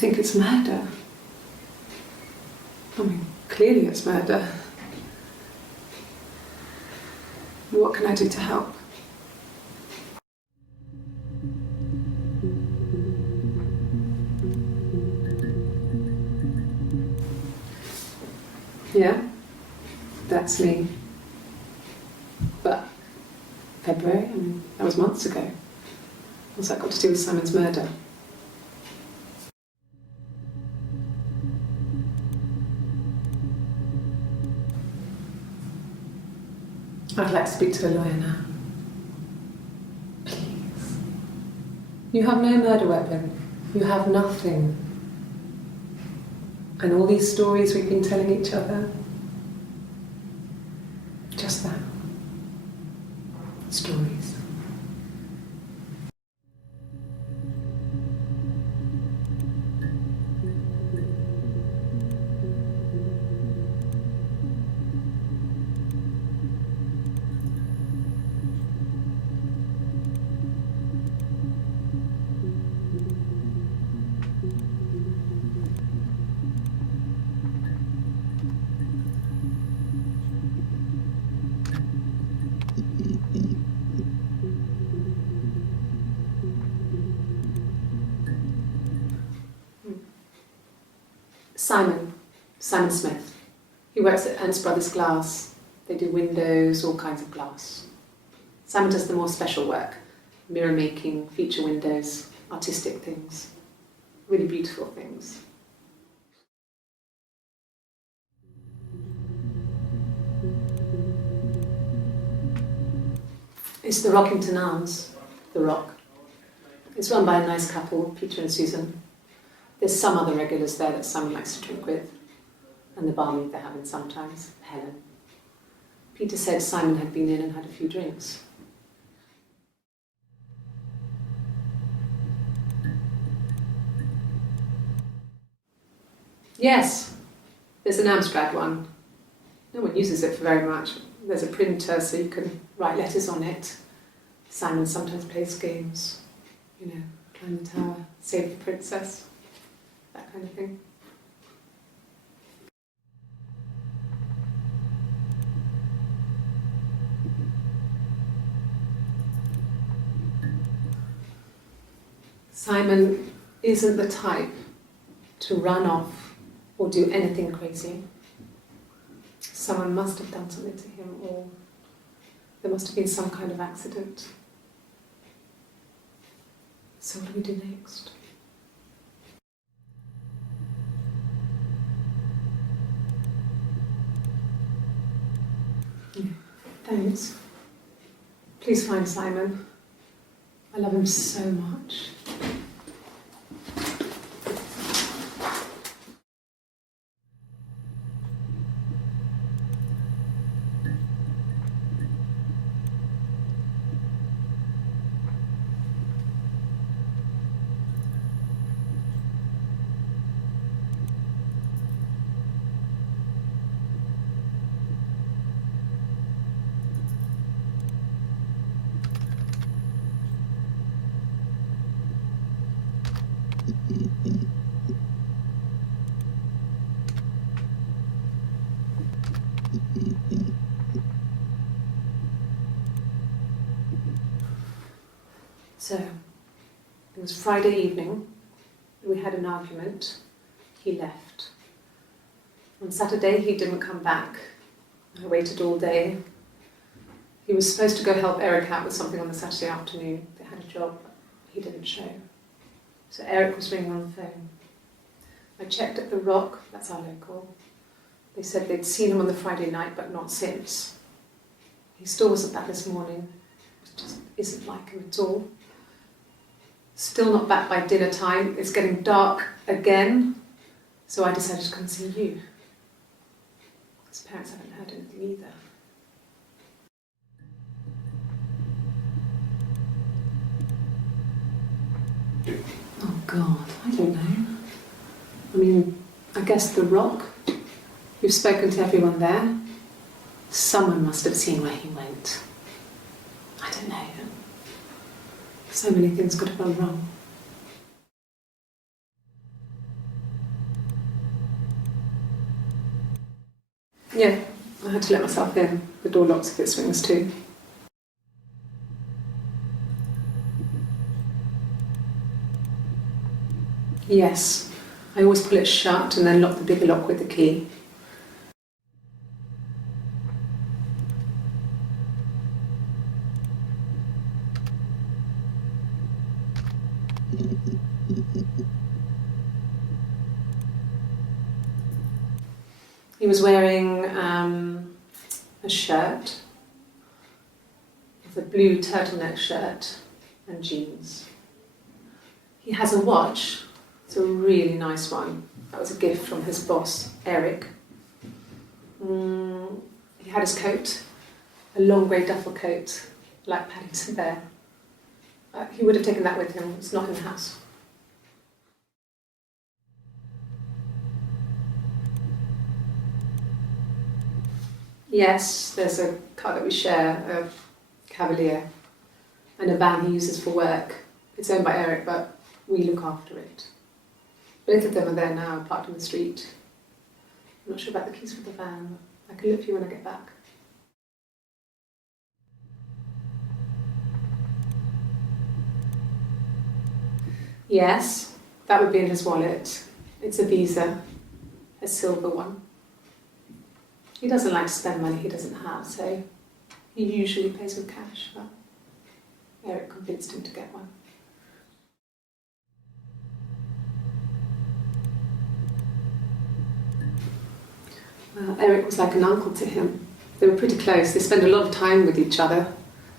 think it's murder. I mean, clearly it's murder. What can I do to help? Yeah, that's me. But February, I mean, that was months ago. What's that got to do with Simon's murder? I'd like to speak to a lawyer now. Please. You have no murder weapon. You have nothing. And all these stories we've been telling each other, just that. Stories. Simon Smith. He works at Ernst Brothers Glass. They do windows, all kinds of glass. Simon does the more special work, mirror making, feature windows, artistic things, really beautiful things. It's the Rockington Arms, The Rock. It's run by a nice couple, Peter and Susan. There's some other regulars there that Simon likes to drink with, and the barmaid they're having sometimes, Helen. Peter said Simon had been in and had a few drinks. Yes, there's an Amstrad one. No one uses it for very much. There's a printer so you can write letters on it. Simon sometimes plays games, climb the tower, save the princess. That kind of thing. Simon isn't the type to run off or do anything crazy. Someone must have done something to him, or there must have been some kind of accident. So what do we do next? Thanks. Please find Simon. I love him so much. So, it was Friday evening, we had an argument, he left. On Saturday he didn't come back, I waited all day. He was supposed to go help Eric out with something on the Saturday afternoon, they had a job, he didn't show. So Eric was ringing on the phone. I checked at The Rock, that's our local. They said they'd seen him on the Friday night but not since. He still wasn't back this morning, it just isn't like him at all. Still not back by dinner time, it's getting dark again, so I decided to come and see you. His parents haven't heard anything either. Oh God, I don't know. I mean, I guess The Rock. We've spoken to everyone there. Someone must have seen where he went. I don't know. So many things could have gone wrong. Yeah, I had to let myself in. The door locks if it swings too. Yes, I always pull it shut and then lock the bigger lock with the key. He was wearing a shirt, a blue turtleneck shirt and jeans. He has a watch. It's a really nice one. That was a gift from his boss, Eric. He had his coat, a long grey duffel coat, like Paddington Bear. He would have taken that with him. It's not in the house. Yes, there's a car that we share, a Cavalier, and a van he uses for work. It's owned by Eric, but we look after it. Both of them are there now, parked on the street. I'm not sure about the keys for the van. I can look for you when I get back. Yes, that would be in his wallet. It's a Visa, a silver one. He doesn't like to spend money he doesn't have, so he usually pays with cash, but Eric convinced him to get one. Well, Eric was like an uncle to him. They were pretty close. They spend a lot of time with each other,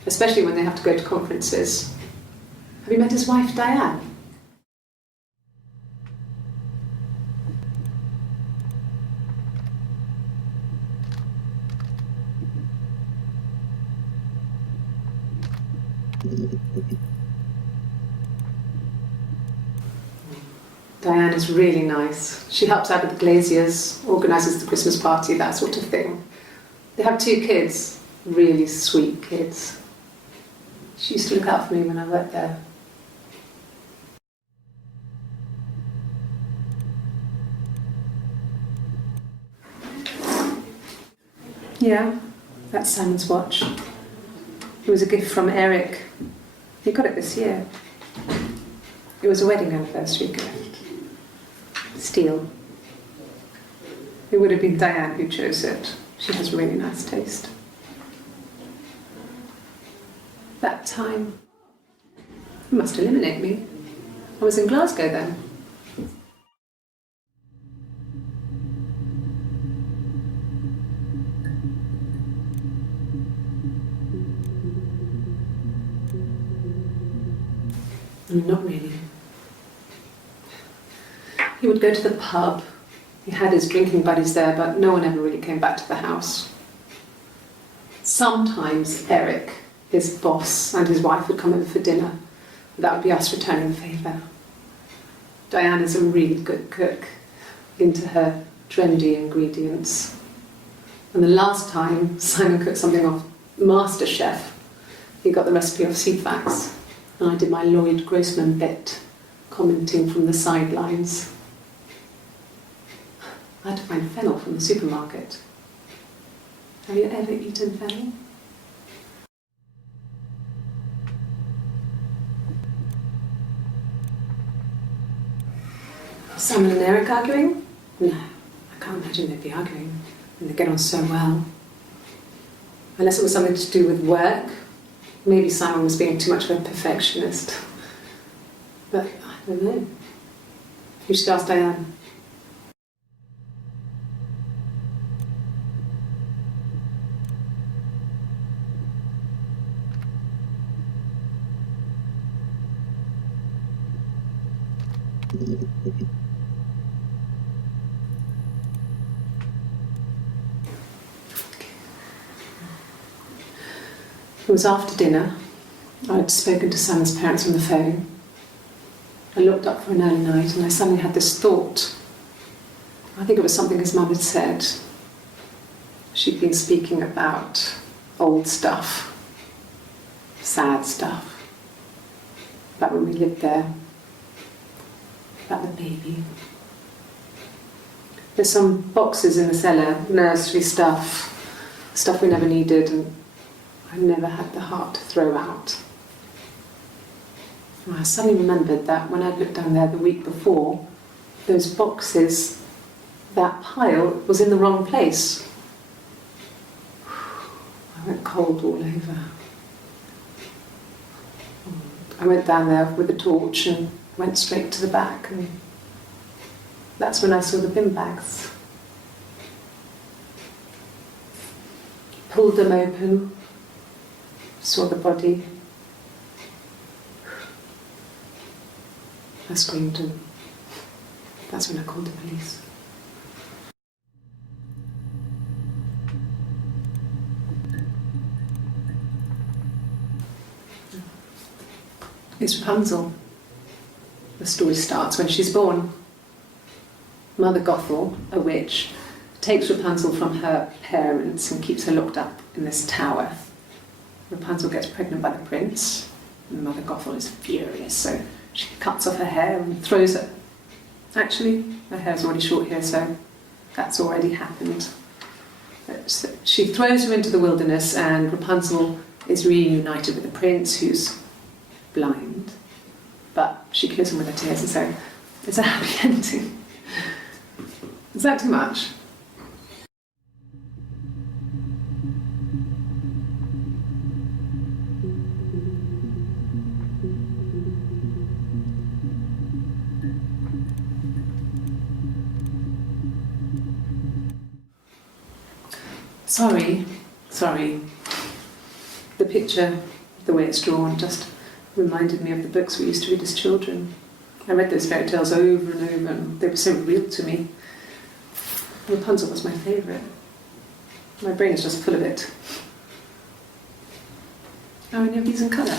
especially when they have to go to conferences. Have you met his wife, Diane? Diane is really nice. She helps out with the glaziers, organises the Christmas party, that sort of thing. They have 2 kids, really sweet kids. She used to look out for me when I worked there. Yeah, that's Simon's watch. It was a gift from Eric. He got it this year. It was a wedding anniversary gift. Steel. It would have been Diane who chose it. She has really nice taste. That time, you must eliminate me. I was in Glasgow then. Not really. He would go to the pub. He had his drinking buddies there, but no one ever really came back to the house. Sometimes Eric, his boss, and his wife would come over for dinner. That would be us returning the favour. Diane is a really good cook, into her trendy ingredients. And the last time Simon cooked something off MasterChef, he got the recipe off Ceefax. And I did my Lloyd Grossman bit, commenting from the sidelines. I had to find fennel from the supermarket. Have you ever eaten fennel? Simon and Eric arguing? No, I can't imagine they'd be arguing. And they get on so well. Unless it was something to do with work. Maybe Simon was being too much of a perfectionist. But I don't know. You should ask Diane. It was after dinner. I'd spoken to Simon's parents on the phone. I looked up for an early night and I suddenly had this thought. I think it was something his mum had said. She'd been speaking about old stuff, sad stuff, about when we lived there, about the baby. There's some boxes in the cellar, nursery stuff we never needed and I never had the heart to throw out. And I suddenly remembered that when I looked down there the week before, those boxes, that pile was in the wrong place. I went cold all over. I went down there with a torch and went straight to the back, and that's when I saw the bin bags. Pulled them open, saw the body. I screamed, and that's when I called the police. It's Rapunzel. The story starts when she's born. Mother Gothel, a witch, takes Rapunzel from her parents and keeps her locked up in this tower. Rapunzel gets pregnant by the prince, and Mother Gothel is furious, so she cuts off her hair and throws it. Actually, her hair's already short here, so that's already happened. So she throws her into the wilderness, and Rapunzel is reunited with the prince, who's blind, but she kills him with her tears, and so it's a happy ending. Is that too much? Sorry. The picture, the way it's drawn, just reminded me of the books we used to read as children. I read those fairy tales over and over, and they were so real to me. Rapunzel was my favourite. My brain is just full of it. Are any of these in colour?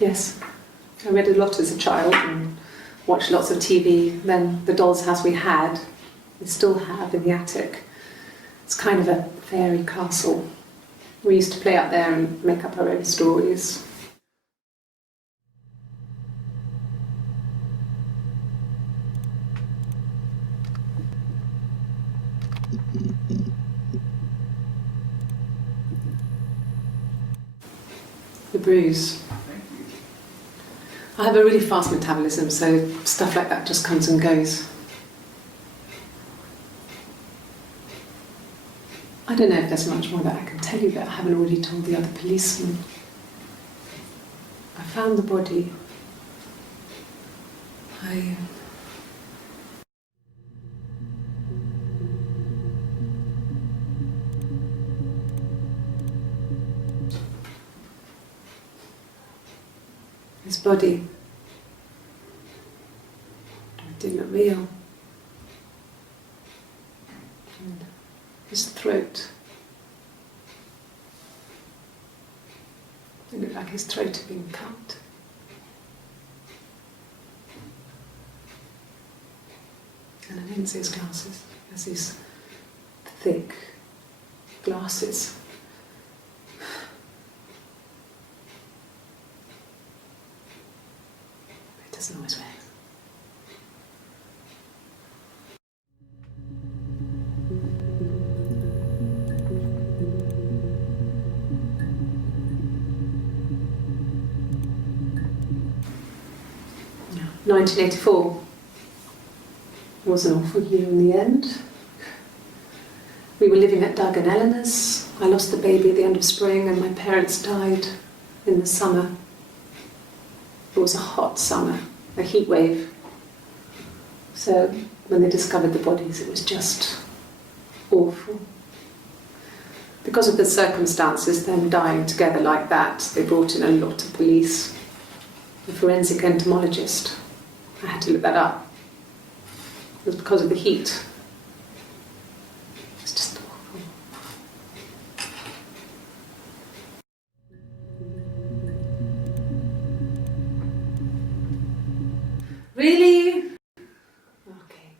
Yes, I read a lot as a child and watched lots of TV. Then the doll's house we still have in the attic. It's kind of a fairy castle. We used to play out there and make up our own stories. The bruise. I have a really fast metabolism, so stuff like that just comes and goes. I don't know if there's much more that I can tell you that I haven't already told the other policemen. I found the body. His body, it didn't look real. And his throat, it looked like his throat had been cut. And I didn't see his glasses. He has these thick glasses. Doesn't always wear. Yeah. 1984 was an awful year in the end. We were living at Doug and Eleanor's. I lost the baby at the end of spring, and my parents died in the summer. It was a hot summer, a heat wave. So when they discovered the bodies, it was just awful. Because of the circumstances, them dying together like that, they brought in a lot of police. A forensic entomologist. I had to look that up. It was because of the heat. It was just awful. Really? Okay.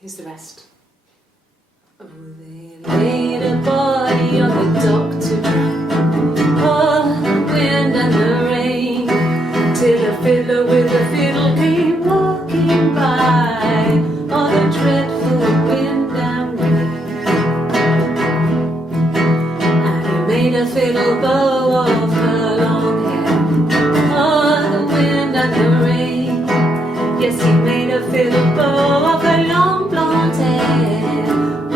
Here's the rest. Oh, they laid a body on the dock to dry. Oh, the wind and the rain, till a fiddler with a fiddle came walking by. Oh, the dreadful wind and rain. And he made a fiddle bow of her long hair. Oh, the wind and the rain. Yes, he made a fiddle bow of her long blonde hair.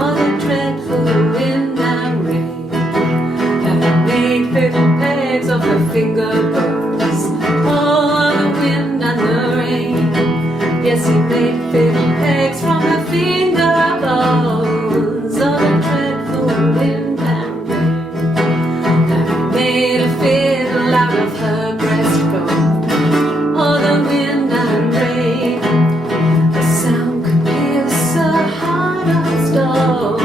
Oh, the dreadful wind and rain. And he made fiddle pegs of her finger bows. Oh, the wind and the rain. Yes, he made fiddle pegs from her finger bones. Oh, the dreadful wind and rain. And he made a fiddle out of her breastbone. Oh, the wind and rain. The sound could pierce a heart of stone.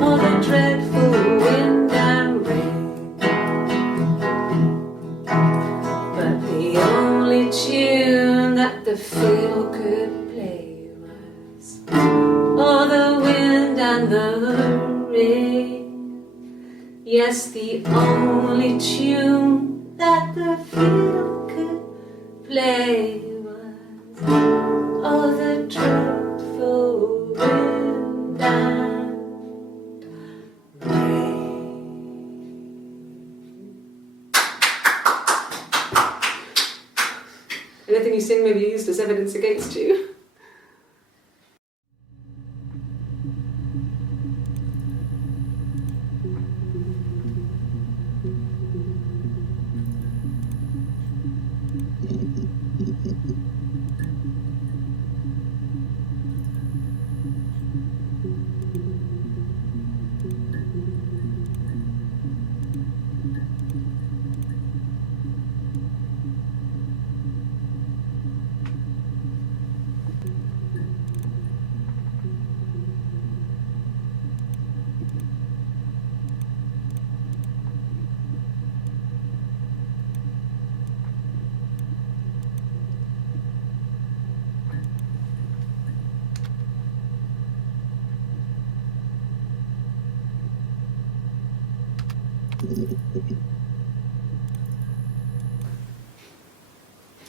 Oh, the dreadful wind and rain. But the only tune that the fiddle could play was, oh, the wind and the rain. Yes, the only tune that the fiddle could play was, oh, the dreadful wind and rain. Anything you sing may be used as evidence against you.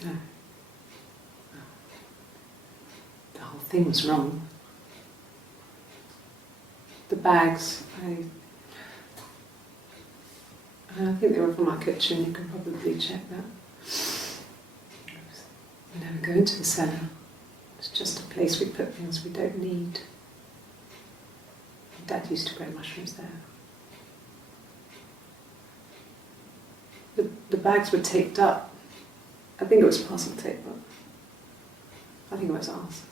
No. The whole thing was wrong. The bags, I think they were from our kitchen, you can probably check that. We never go into the cellar. It's just a place we put things we don't need. Dad used to grow mushrooms there. The bags were taped up. I think it was parcel tape, but I think it was ours.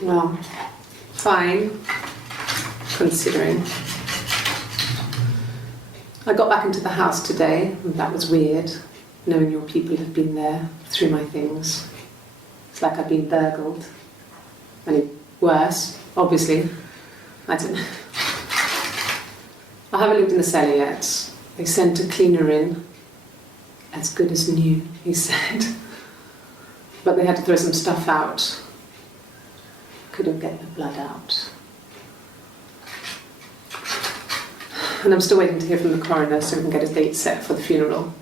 Well, fine, considering. I got back into the house today, and that was weird, knowing your people have been there through my things. It's like I've been burgled. I mean, worse, obviously. I don't know. I haven't lived in the cellar yet. They sent a cleaner in, as good as new, he said. But they had to throw some stuff out. Couldn't get the blood out. And I'm still waiting to hear from the coroner so we can get a date set for the funeral.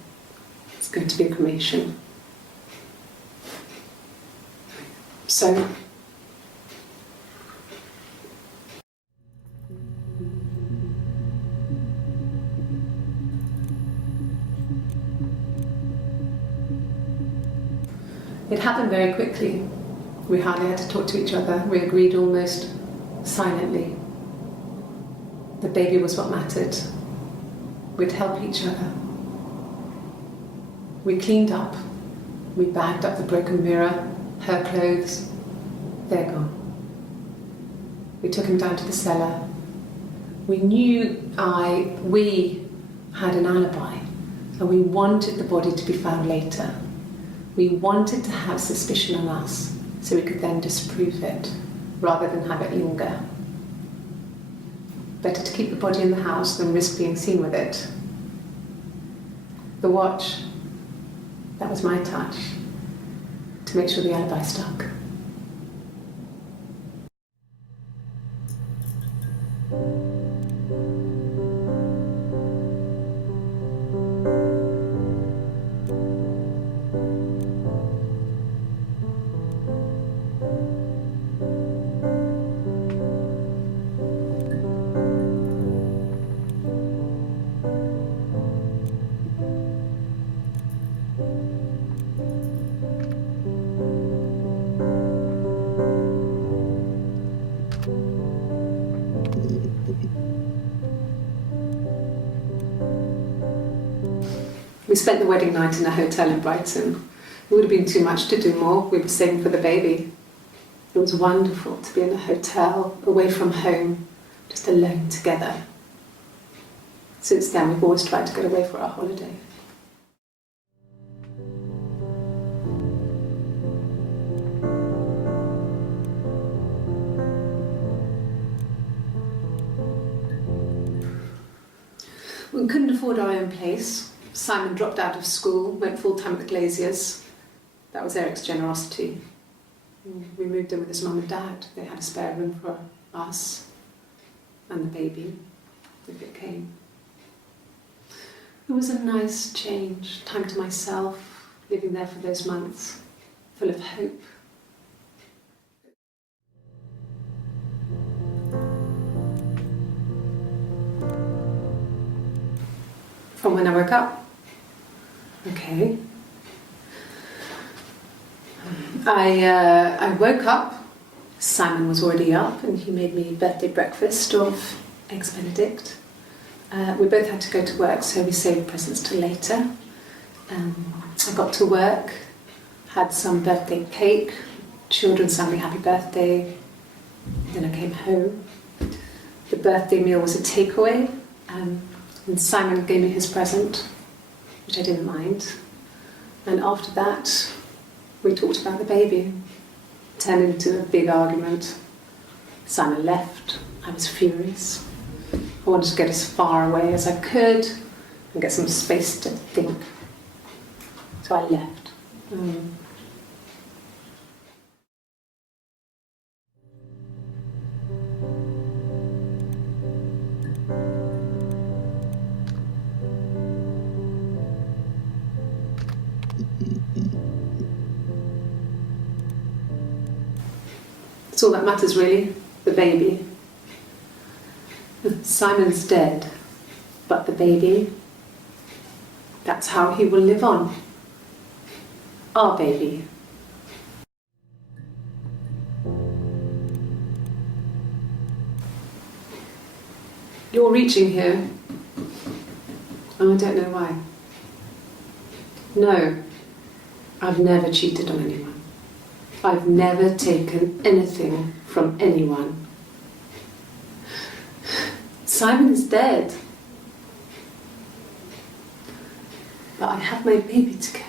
It's going to be a cremation. So, it happened very quickly. We hardly had to talk to each other. We agreed almost silently. The baby was what mattered. We'd help each other. We cleaned up. We bagged up the broken mirror, her clothes. They're gone. We took him down to the cellar. We had an alibi, and we wanted the body to be found later. We wanted to have suspicion on us, so we could then disprove it, rather than have it linger. Better to keep the body in the house than risk being seen with it. The watch, that was my touch to make sure the alibi stuck. We spent the wedding night in a hotel in Brighton. It would have been too much to do more. We were saving for the baby. It was wonderful to be in a hotel, away from home, just alone together. Since then, we've always tried to get away for our holiday. We couldn't afford our own place. Simon dropped out of school, went full-time at the Glaziers. That was Eric's generosity. We moved in with his mum and dad. They had a spare room for us and the baby, if it came. It was a nice change, time to myself, living there for those months, full of hope. From when I woke up. Okay. I woke up, Simon was already up and he made me birthday breakfast of Eggs Benedict. We both had to go to work, so we saved presents till later. I got to work, had some birthday cake, children sang me happy birthday, then I came home. The birthday meal was a takeaway, and Simon gave me his present, which I didn't mind. And after that, we talked about the baby. It turned into a big argument. Simon left. I was furious. I wanted to get as far away as I could and get some space to think. So I left. It's all that matters, really, the baby. Simon's dead, but the baby, that's how he will live on. Our baby. You're reaching here. Oh, I don't know why. No, I've never cheated on anyone. I've never taken anything from anyone. Simon is dead. But I have my baby to care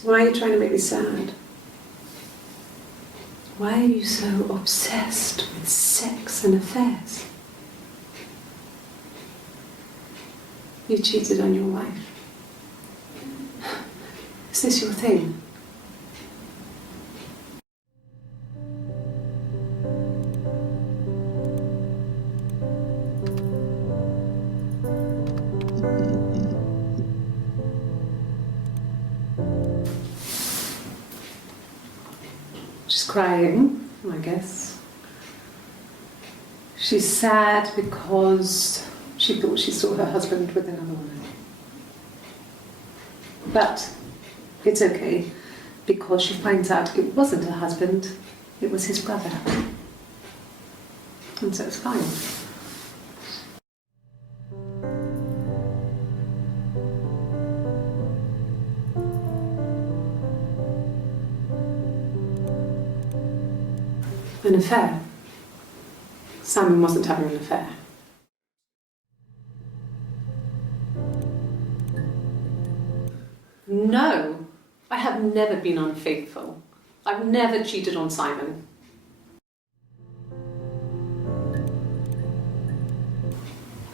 for. Why are you trying to make me sad? Why are you so obsessed with sex and affairs? You cheated on your wife. Is this your thing? She's crying, I guess. She's sad because she thought she saw her husband with another woman. But it's okay, because she finds out it wasn't her husband, it was his brother. And so it's fine. An affair. Simon wasn't having an affair. No, I have never been unfaithful. I've never cheated on Simon.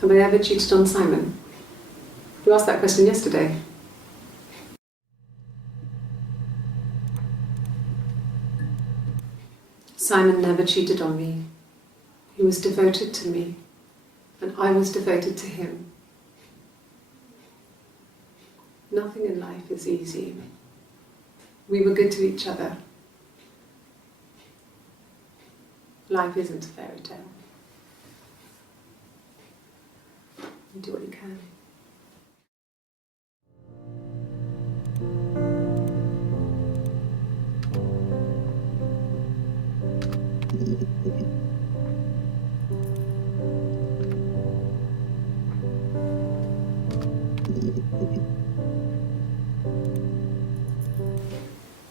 Have I ever cheated on Simon? You asked that question yesterday. Simon never cheated on me. He was devoted to me, and I was devoted to him. Nothing in life is easy. We were good to each other. Life isn't a fairy tale. You do what you can.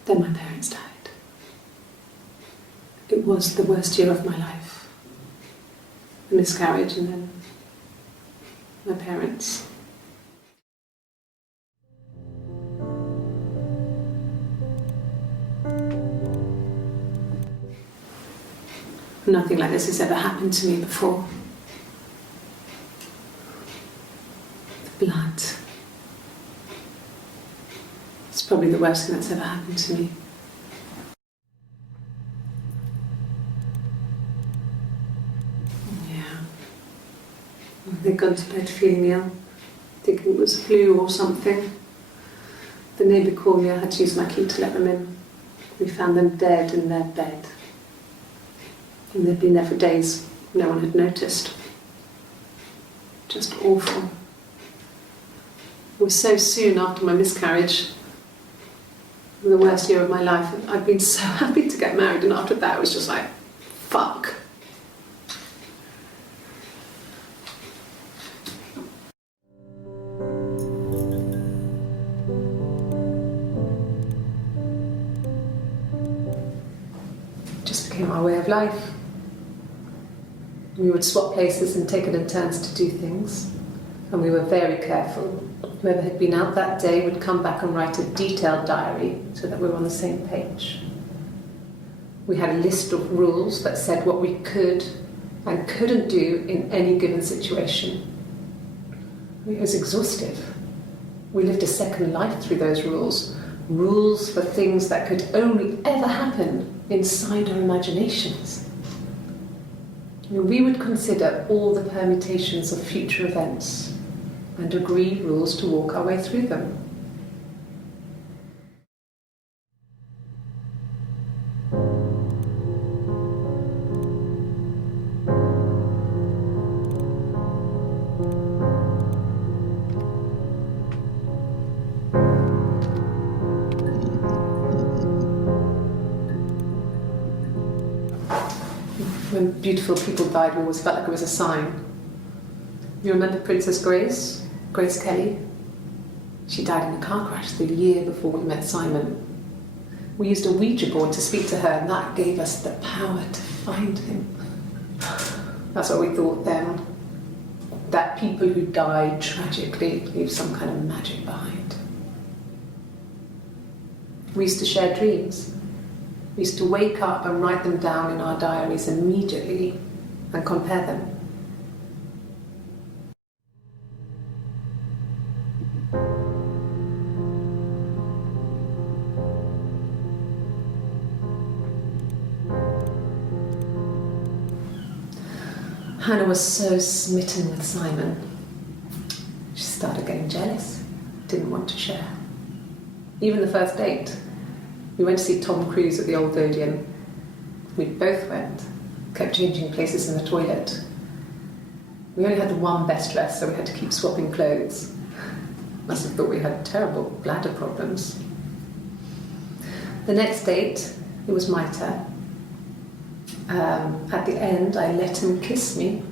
Then my parents died. It was the worst year of my life. A miscarriage and then my parents. Nothing like this has ever happened to me before. The blood. It's probably the worst thing that's ever happened to me. Yeah. They'd gone to bed feeling ill, thinking it was flu or something. The neighbour called me, I had to use my key to let them in. We found them dead in their bed. And they'd been there for days. No one had noticed. Just awful. It was so soon after my miscarriage. The worst year of my life. I'd been so happy to get married, and after that it was just like, fuck. It just became our way of life. We would swap places and take it in turns to do things, and we were very careful. Whoever had been out that day would come back and write a detailed diary so that we were on the same page. We had a list of rules that said what we could and couldn't do in any given situation. It was exhaustive. We lived a second life through those rules. Rules for things that could only ever happen inside our imaginations. We would consider all the permutations of future events and agree rules to walk our way through them. When beautiful people died, we always felt like it was a sign. You remember Princess Grace Kelly? She died in a car crash the year before we met Simon. We used a Ouija board to speak to her, and that gave us the power to find him. That's what we thought then. That people who died tragically leave some kind of magic behind. We used to share dreams. We used to wake up and write them down in our diaries immediately and compare them. Hannah was so smitten with Simon. She started getting jealous, didn't want to share. Even the first date, we went to see Tom Cruise at the Old Odeon. We both went, kept changing places in the toilet. We only had one best dress, so we had to keep swapping clothes. Must have thought we had terrible bladder problems. The next date, it was my turn. At the end, I let him kiss me,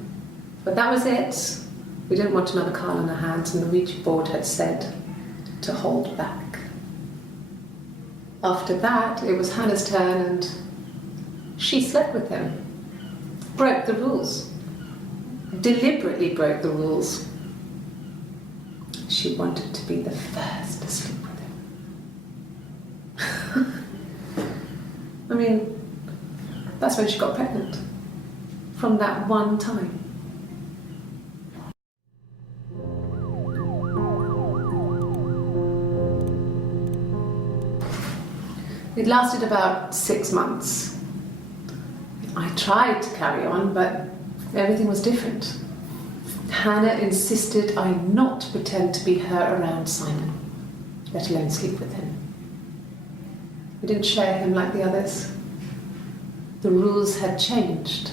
but that was it. We didn't want another Carl on our hands, and the Ouija board had said to hold back. After that, it was Hannah's turn, and she slept with him. Broke the rules. Deliberately broke the rules. She wanted to be the first to sleep with him. I mean, that's when she got pregnant. From that one time. It lasted about 6 months. I tried to carry on, but everything was different. Hannah insisted I not pretend to be her around Simon, let alone sleep with him. We didn't share him like the others. The rules had changed.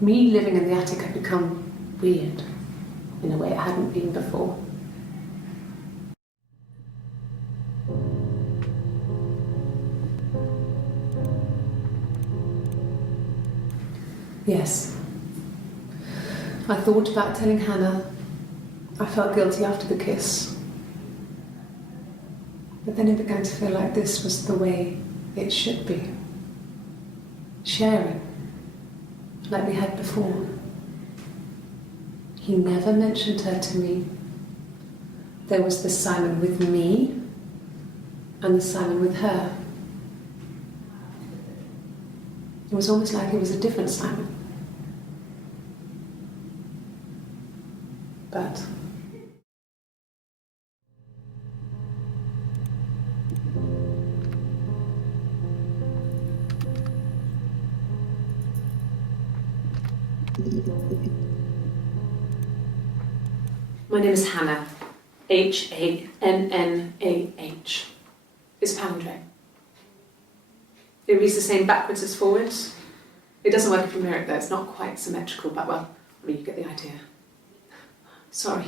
Me living in the attic had become weird in a way it hadn't been before. Yes. I thought about telling Hannah. I felt guilty after the kiss. But then it began to feel like this was the way it should be. Sharing, like we had before. He never mentioned her to me. There was the Simon with me and the Simon with her. It was almost like it was a different Simon. But my name is Hannah, H-A-N-N-A-H. It's palindrome. It reads the same backwards as forwards. It doesn't work if you mirror it though, it's not quite symmetrical, but well, I mean, you get the idea. Sorry.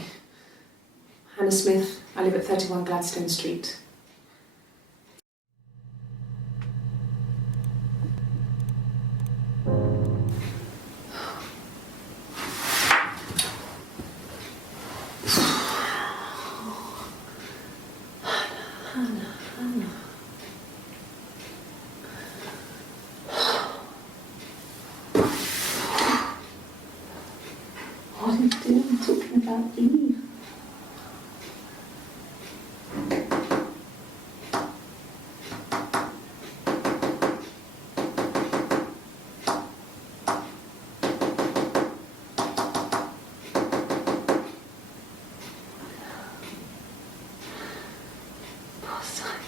Hannah Smith, I live at 31 Gladstone Street. What are you doing talking about Eve? Poor Simon.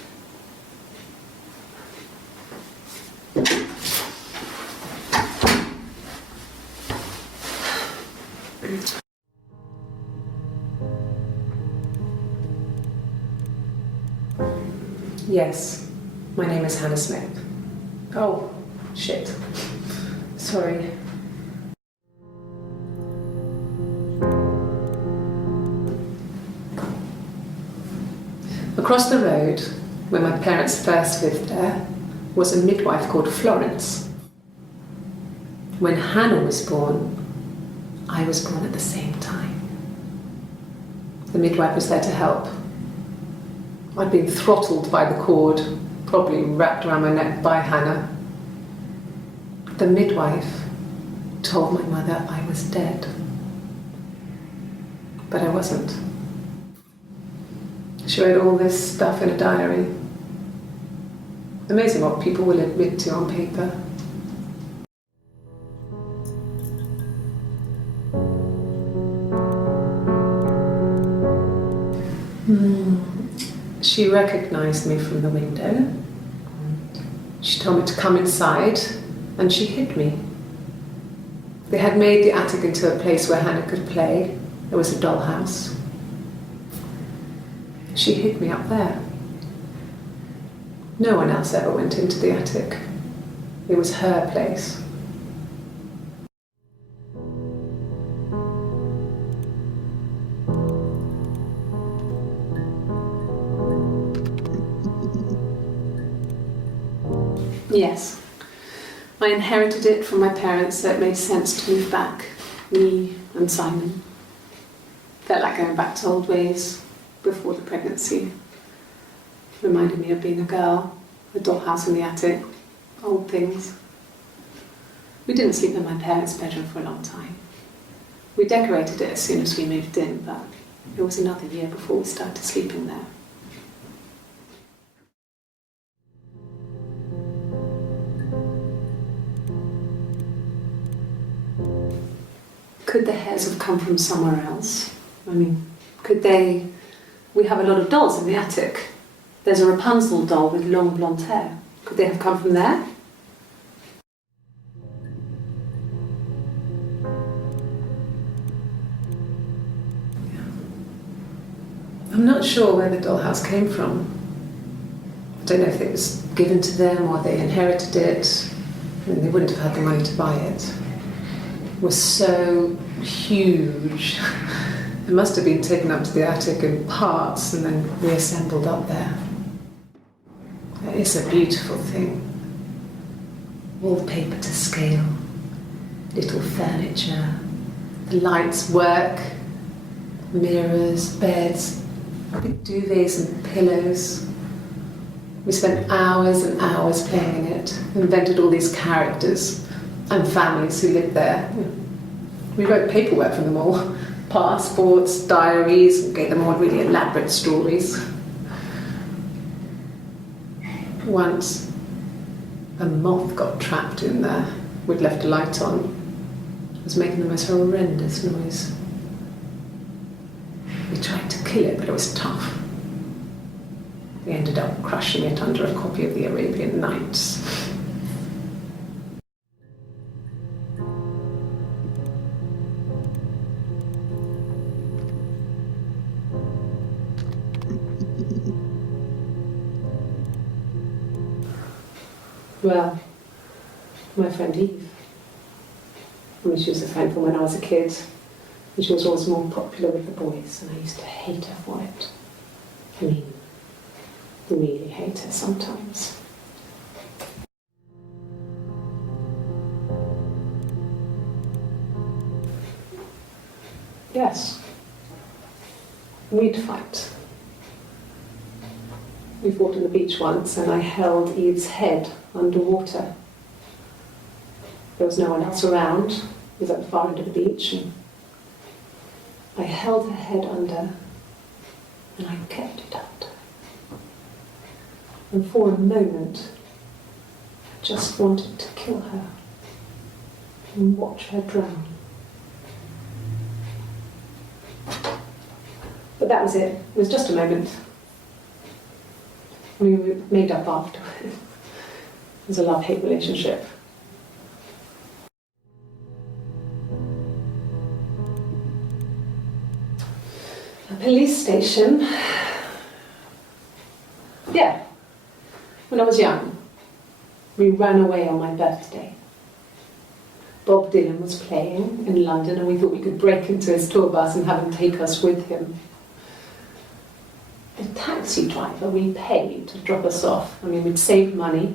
Yes, my name is Hannah Smith. Oh, shit. Sorry. Across the road, where my parents first lived there, was a midwife called Florence. When Hannah was born, I was born at the same time. The midwife was there to help. I'd been throttled by the cord, probably wrapped around my neck by Hannah. The midwife told my mother I was dead. But I wasn't. She wrote all this stuff in a diary. Amazing what people will admit to on paper. She recognized me from the window. She told me to come inside, and she hid me. They had made the attic into a place where Hannah could play. There was a dollhouse. She hid me up there. No one else ever went into the attic. It was her place. Yes, I inherited it from my parents, so it made sense to move back, me and Simon. Felt like going back to old ways before the pregnancy. Reminded me of being a girl, a dollhouse in the attic, old things. We didn't sleep in my parents' bedroom for a long time. We decorated it as soon as we moved in, but it was another year before we started sleeping there. Could the hairs have come from somewhere else? I mean, could they... We have a lot of dolls in the attic. There's a Rapunzel doll with long blonde hair. Could they have come from there? I'm not sure where the dollhouse came from. I don't know if it was given to them or they inherited it. I mean, they wouldn't have had the money to buy it. It was so huge. It must have been taken up to the attic in parts and then reassembled up there. It's a beautiful thing. Wallpaper to scale, little furniture, the lights work, mirrors, beds, big duvets and pillows. We spent hours and hours playing in it, invented all these characters and families who lived there. We wrote paperwork for them all, passports, diaries, and gave them all really elaborate stories. Once, a moth got trapped in there. We'd left a light on. It was making the most horrendous noise. We tried to kill it, but it was tough. We ended up crushing it under a copy of the Arabian Nights. Well, my friend Eve. I mean, she was a friend from when I was a kid, and she was always more popular with the boys, and I used to hate her for it. I mean, really hate her sometimes. Yes, we'd fight. We fought on the beach once, and I held Eve's head underwater. There was no one else around. It was at the far end of the beach, and I held her head under, and I kept it under. And for a moment, I just wanted to kill her and watch her drown. But that was it. It was just a moment. We were made up afterwards. It was a love-hate relationship. A police station. Yeah. When I was young, we ran away on my birthday. Bob Dylan was playing in London, and we thought we could break into his tour bus and have him take us with him. The taxi driver we paid to drop us off, I mean, we'd saved money,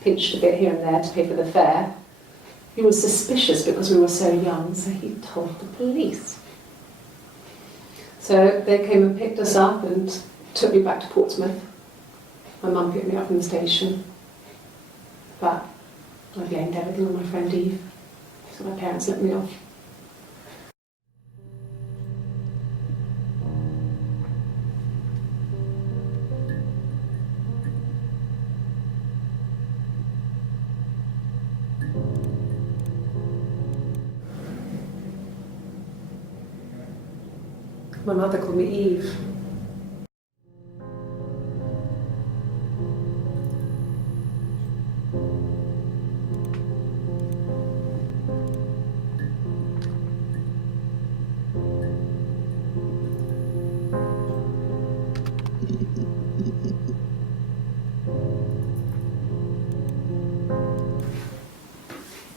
pinched a bit here and there to pay for the fare. He was suspicious because we were so young, so he told the police. So they came and picked us up and took me back to Portsmouth. My mum picked me up from the station. But I blamed everything on my friend Eve, so my parents let me off. My mother called me Eve.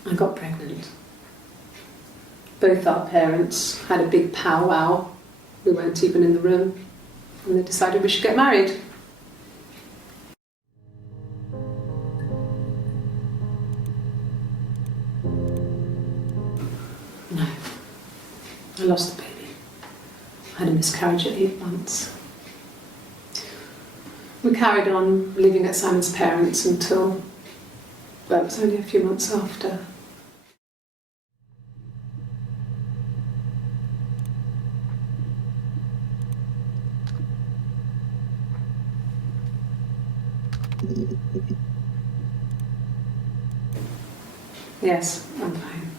I got pregnant. Both our parents had a big powwow. We weren't even in the room, and they decided we should get married. No, I lost the baby. I had a miscarriage at 8 months. We carried on living at Simon's parents until, well, it was only a few months after. Yes, I'm fine.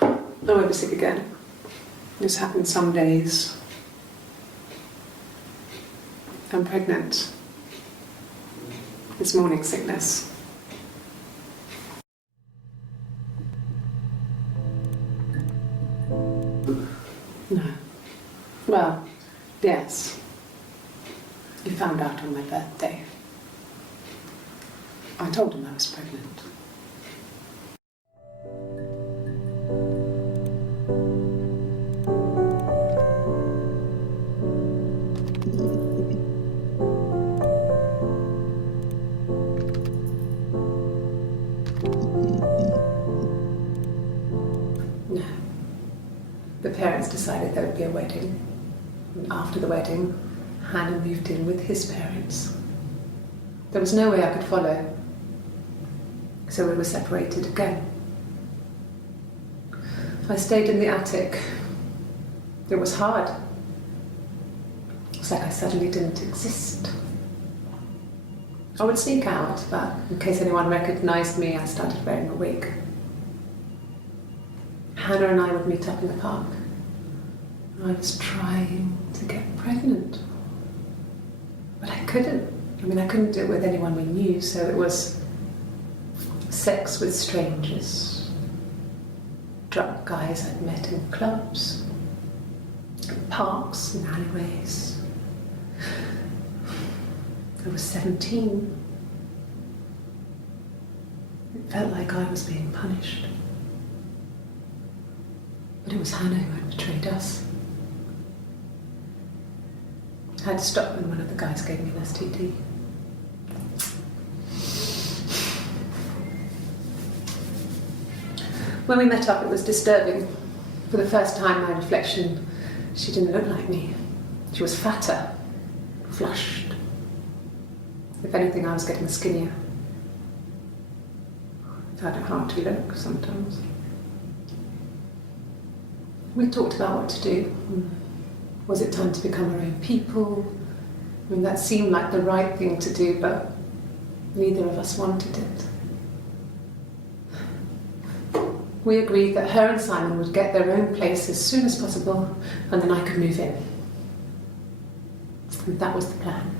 I won't be sick again. This happens some days. I'm pregnant. It's morning sickness. No. Well, yes. He found out on my birthday. I told him I was pregnant. No. The parents decided there would be a wedding. And after the wedding, Hannah moved in with his parents. There was no way I could follow, so we were separated again. I stayed in the attic. It was hard. It was like I suddenly didn't exist. I would sneak out, but in case anyone recognized me, I started wearing a wig. Hannah and I would meet up in the park. I was trying to get pregnant, but I couldn't. I couldn't do it with anyone we knew, so it was sex with strangers, drunk guys I'd met in clubs, parks and alleyways. I was 17. It felt like I was being punished. But it was Hannah who had betrayed us. I had to stop when one of the guys gave me an STD. When we met up, it was disturbing. For the first time, my reflection, she didn't look like me. She was fatter, flushed. If anything, I was getting skinnier. I found it hard to look sometimes. We talked about what to do. Was it time to become our own people? That seemed like the right thing to do, but neither of us wanted it. We agreed that her and Simon would get their own place as soon as possible, and then I could move in. And that was the plan.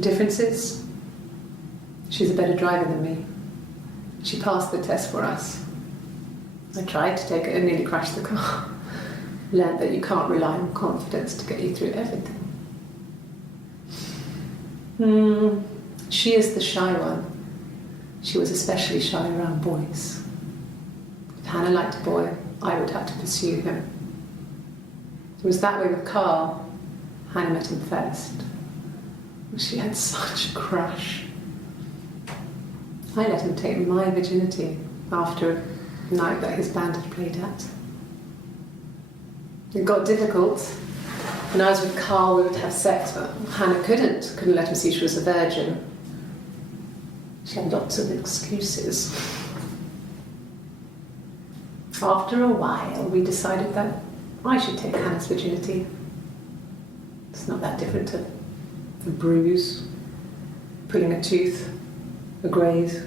Differences? She's a better driver than me. She passed the test for us. I tried to take it and nearly crashed the car. Learned that you can't rely on confidence to get you through everything. She is the shy one. She was especially shy around boys. If Hannah liked a boy, I would have to pursue him. It was that way with Carl. Hannah met him first. She had such a crush. I let him take my virginity after a night that his band had played at. It got difficult. When I was with Carl, we would have sex, but Hannah couldn't let him see she was a virgin. She had lots of excuses. After a while, we decided that I should take Hannah's virginity. It's not that different to a bruise, pulling a tooth, a graze.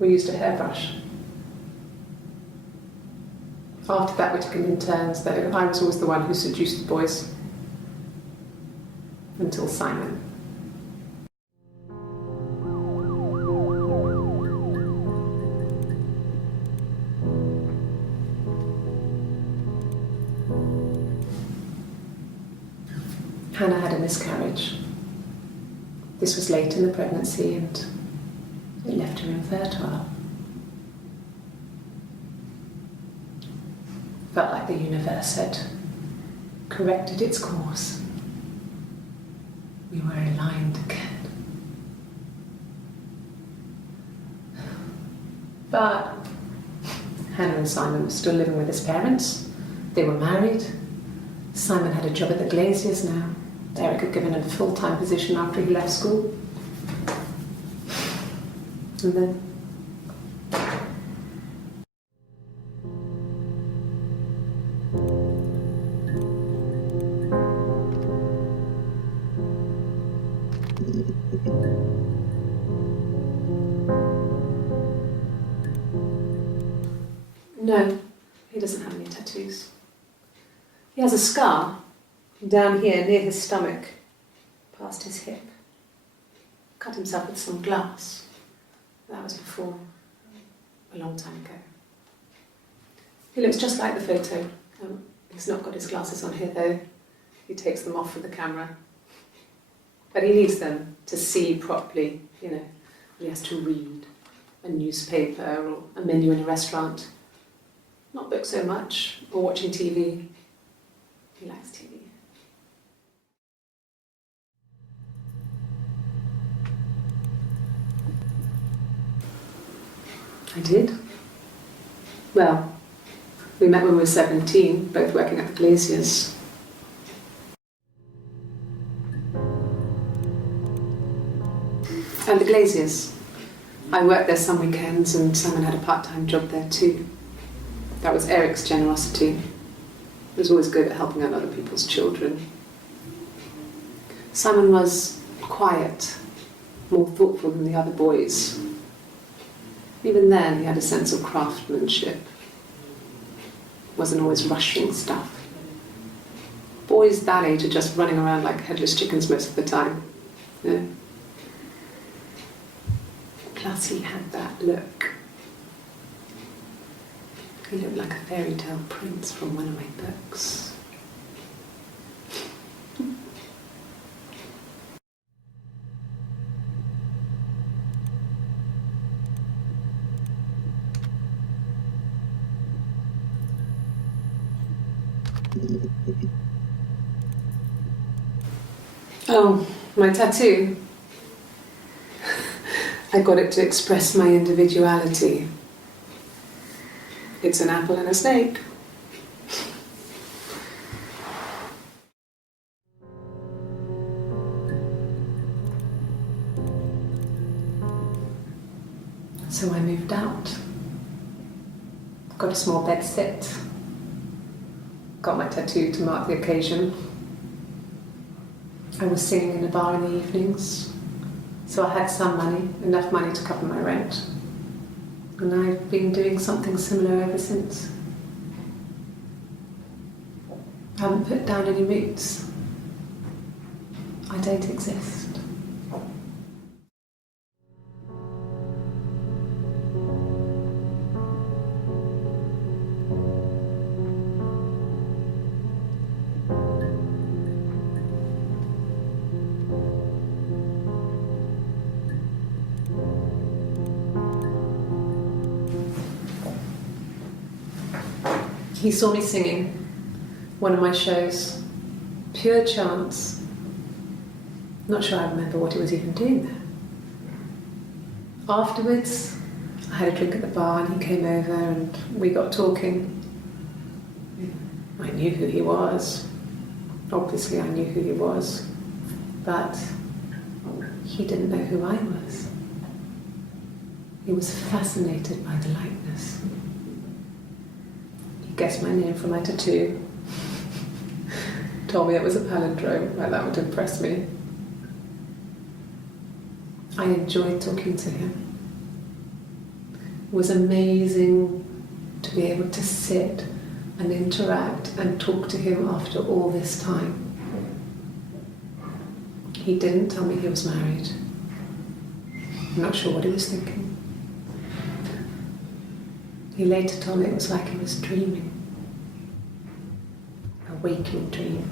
We used a hairbrush. After that, we took it in turns, though I was always the one who seduced the boys. Until Simon. Hannah had a miscarriage. This was late in the pregnancy and it left her infertile. Felt like the universe had corrected its course. We were aligned again. But Hannah and Simon were still living with his parents. They were married. Simon had a job at the Glaziers now. Eric had given him a full-time position after he left school. And then no, he doesn't have any tattoos. He has a scar down here near his stomach, past his hip. Cut himself with some glass. That was before, a long time ago. He looks just like the photo. He's not got his glasses on here though. He takes them off for the camera. But he needs them to see properly, you know. He has to read a newspaper or a menu in a restaurant. Not books so much, or watching TV. He likes TV. I did. Well, we met when we were 17, both working at the Glaziers. And the Glaziers. I worked there some weekends and Simon had a part-time job there too. That was Eric's generosity. He was always good at helping out other people's children. Simon was quiet, more thoughtful than the other boys. Even then, he had a sense of craftsmanship. Wasn't always rushing stuff. Boys that age are just running around like headless chickens most of the time. You know? Plus, he had that look. He looked like a fairy tale prince from one of my books. Oh, my tattoo. I got it to express my individuality. It's an apple and a snake. So I moved out. Got a small bed set. Got my tattoo to mark the occasion. I was singing in a bar in the evenings, so I had some money, enough money to cover my rent. And I've been doing something similar ever since. I haven't put down any roots. I don't exist. He saw me singing one of my shows, pure chance. Not sure I remember what he was even doing there. Afterwards, I had a drink at the bar and he came over and we got talking. I knew who he was. Obviously I knew who he was, but he didn't know who I was. He was fascinated by the likeness. Guessed my name from my tattoo. Told me it was a palindrome, like that would impress me. I enjoyed talking to him. It was amazing to be able to sit and interact and talk to him after all this time. He didn't tell me he was married. I'm not sure what he was thinking. He later told me it was like he was dreaming. A waking dream.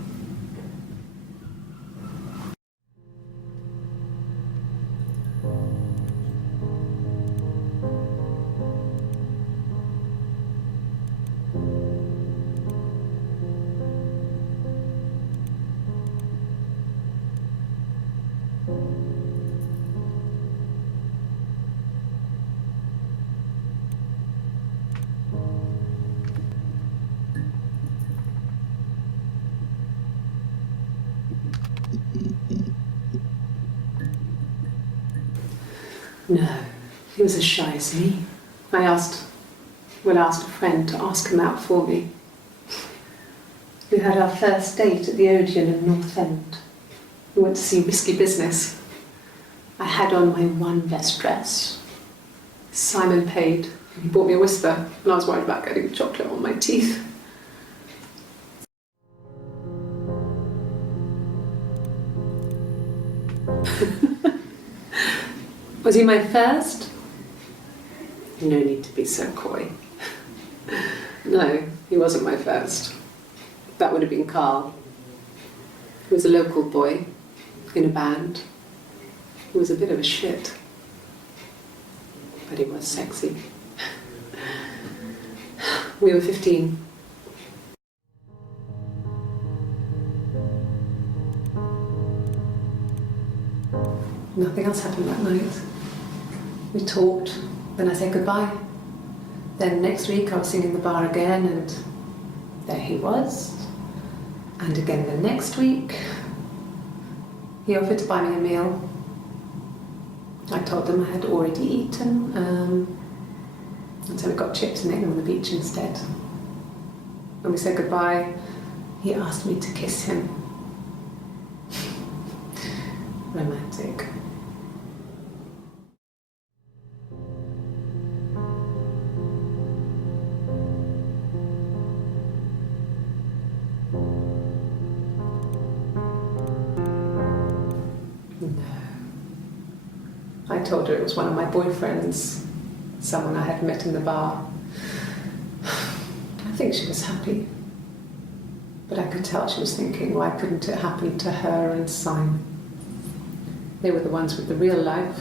No, he was as shy as me. I asked a friend to ask him out for me. We had our first date at the Odeon in North End. We went to see Risky Business. I had on my one best dress. Simon paid. He bought me a whisper, and I was worried about getting chocolate on my teeth. Was he my first? No need to be so coy. No, he wasn't my first. That would have been Carl. He was a local boy in a band. He was a bit of a shit, but he was sexy. We were 15. Nothing else happened that night. We talked, then I said goodbye. Then next week I was singing in the bar again, and there he was. And again the next week, he offered to buy me a meal. I told him I had already eaten, and so we got chips and ate them on the beach instead. When we said goodbye, he asked me to kiss him. Romantic. I told her it was one of my boyfriends, someone I had met in the bar. I think she was happy, but I could tell she was thinking, why couldn't it happen to her and Simon? They were the ones with the real life.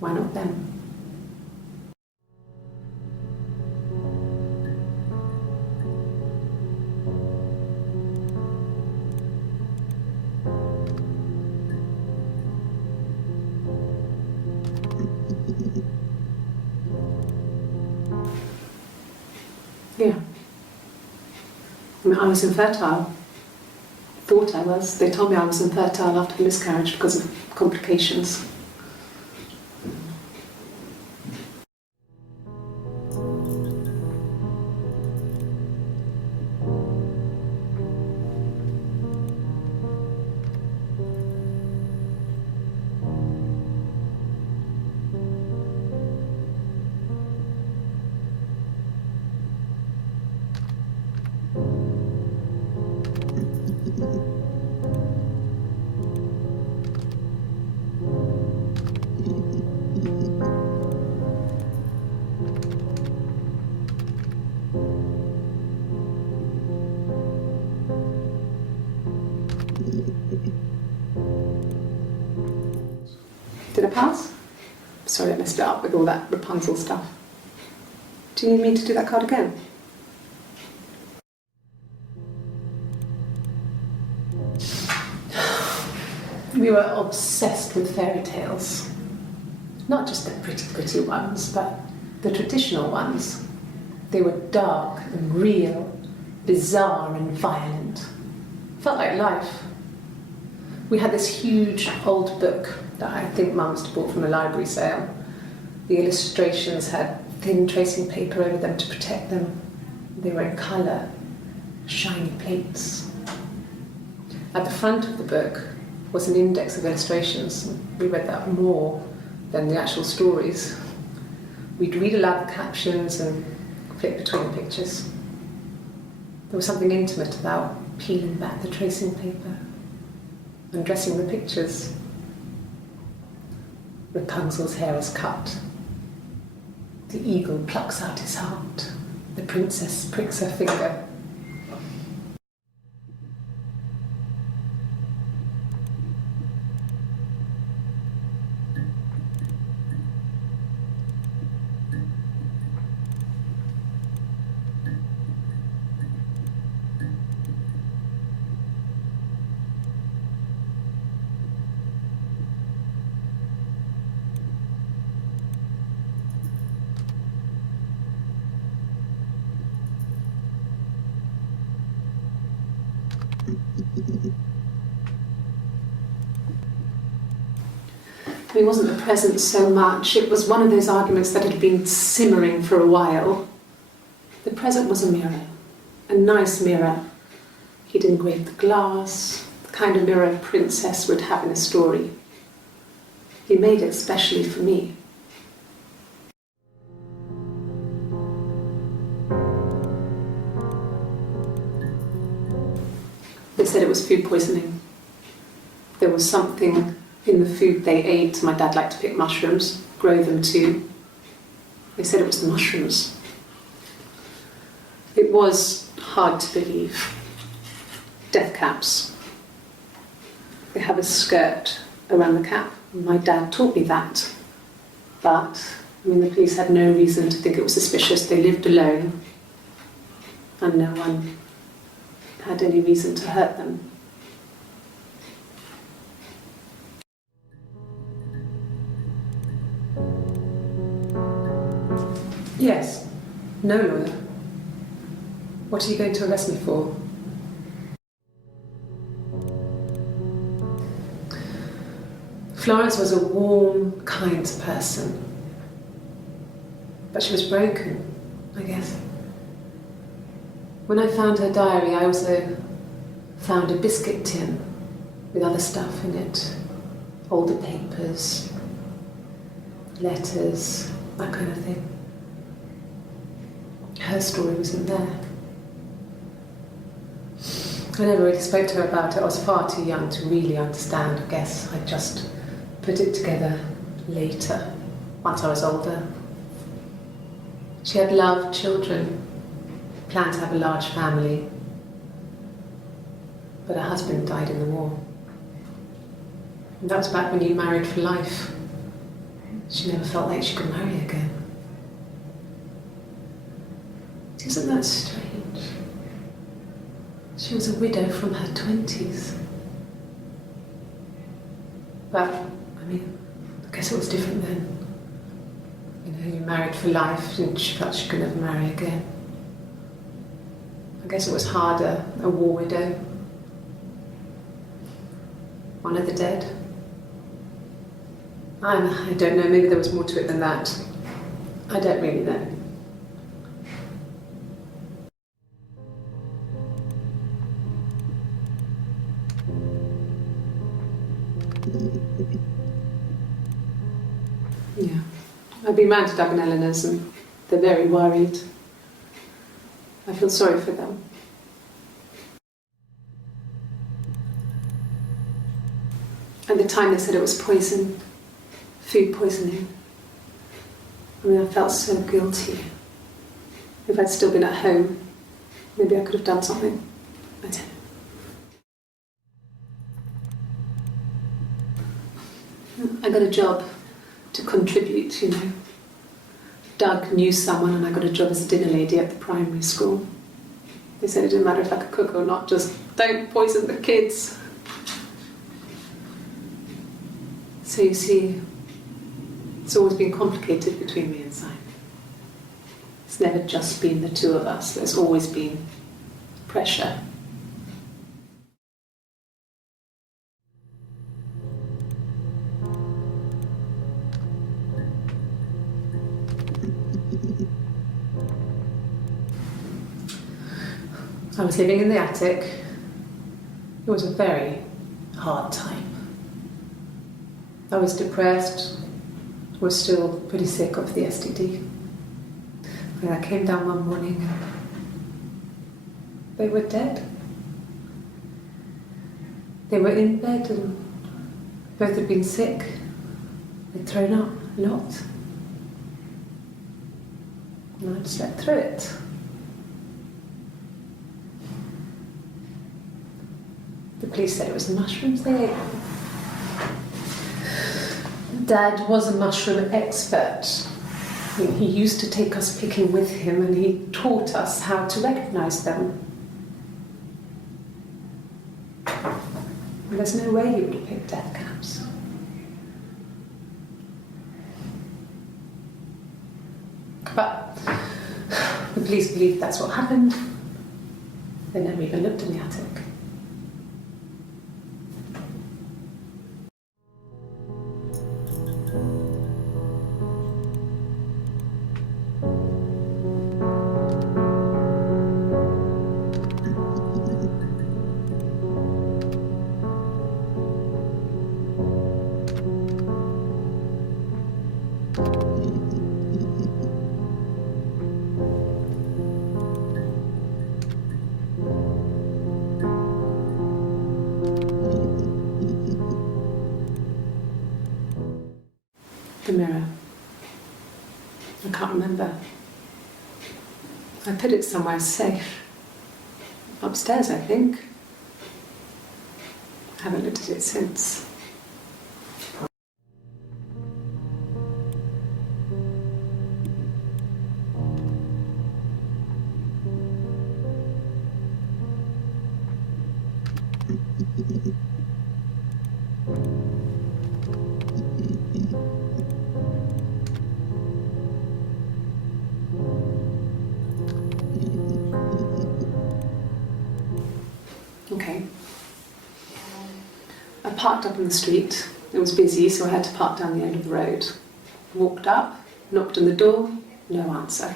Why not them? Yeah. I mean, I was infertile. Thought I was. They told me I was infertile after the miscarriage because of complications. Did I pass? Sorry, I messed it up with all that Rapunzel stuff. Do you need me to do that card again? We were obsessed with fairy tales. Not just the pretty, pretty ones, but the traditional ones. They were dark and real, bizarre and violent. Felt like life. We had this huge old book that I think Mum must have bought from a library sale. The illustrations had thin tracing paper over them to protect them. They were in colour, shiny plates. At the front of the book was an index of illustrations. We read that more than the actual stories. We'd read aloud the captions and flip between the pictures. There was something intimate about peeling back the tracing paper, undressing the pictures. Rapunzel's hair is cut. The eagle plucks out his heart. The princess pricks her finger. It wasn't the present so much, it was one of those arguments that had been simmering for a while. The present was a mirror, a nice mirror. He'd engraved the glass, the kind of mirror a princess would have in a story. He made it specially for me. They said it was food poisoning. There was something in the food they ate. My dad liked to pick mushrooms, grow them too. They said it was the mushrooms. It was hard to believe. Death caps. They have a skirt around the cap. My dad taught me that. But, the police had no reason to think it was suspicious. They lived alone, and no one had any reason to hurt them. Yes. No lawyer. What are you going to arrest me for? Florence was a warm, kind person. But she was broken, I guess. When I found her diary, I also found a biscuit tin with other stuff in it. Older papers, letters, that kind of thing. Her story wasn't there. I never really spoke to her about it. I was far too young to really understand, I guess. I just put it together later, once I was older. She had loved children, planned to have a large family, but her husband died in the war. And that was back when you married for life. She never felt like she could marry again. Isn't that strange? She was a widow from her 20s. But, I guess it was different then. You married for life and she felt she could never marry again. I guess it was harder, a war widow. One of the dead. I don't know, maybe there was more to it than that. I don't really know. Yeah. I've been round to Doug and Eleanor's and they're very worried. I feel sorry for them. At the time they said it was poison, food poisoning. I felt so guilty. If I'd still been at home, maybe I could have done something. I don't know. I got a job to contribute, Doug knew someone and I got a job as a dinner lady at the primary school. They said it didn't matter if I could cook or not, just don't poison the kids. So you see, it's always been complicated between me and Simon. It's never just been the two of us, there's always been pressure. I was living in the attic. It was a very hard time. I was depressed, was still pretty sick of the STD. And I came down one morning and they were dead. They were in bed and both had been sick. They'd thrown up a lot. And I'd slept through it. The police said it was the mushrooms they ate. Dad was a mushroom expert. He used to take us picking with him and he taught us how to recognise them. And there's no way you would have picked death caps. But the police believe that's what happened. They never even looked in the attic. The mirror. I can't remember. I put it somewhere safe. Upstairs, I think. I haven't looked at it since. Okay. I parked up on the street. It was busy, so I had to park down the end of the road. Walked up, knocked on the door, no answer.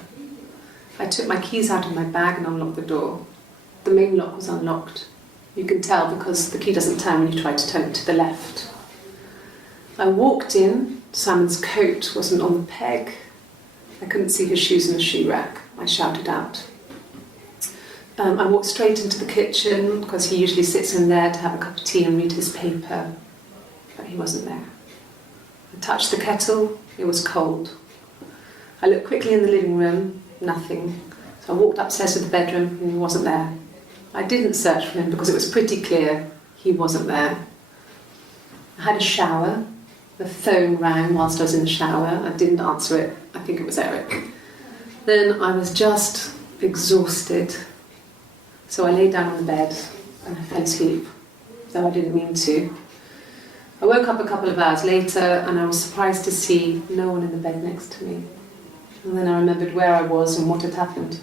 I took my keys out of my bag and unlocked the door. The main lock was unlocked. You can tell because the key doesn't turn when you try to turn it to the left. I walked in. Simon's coat wasn't on the peg. I couldn't see his shoes in the shoe rack. I shouted out. I walked straight into the kitchen because he usually sits in there to have a cup of tea and read his paper, but he wasn't there. I touched the kettle, it was cold. I looked quickly in the living room, nothing. So I walked upstairs to the bedroom and he wasn't there. I didn't search for him because it was pretty clear he wasn't there. I had a shower. The phone rang whilst I was in the shower. I didn't answer it. I think it was Eric. Then I was just exhausted. So I lay down on the bed and I fell asleep, though I didn't mean to. I woke up a couple of hours later and I was surprised to see no one in the bed next to me. And then I remembered where I was and what had happened.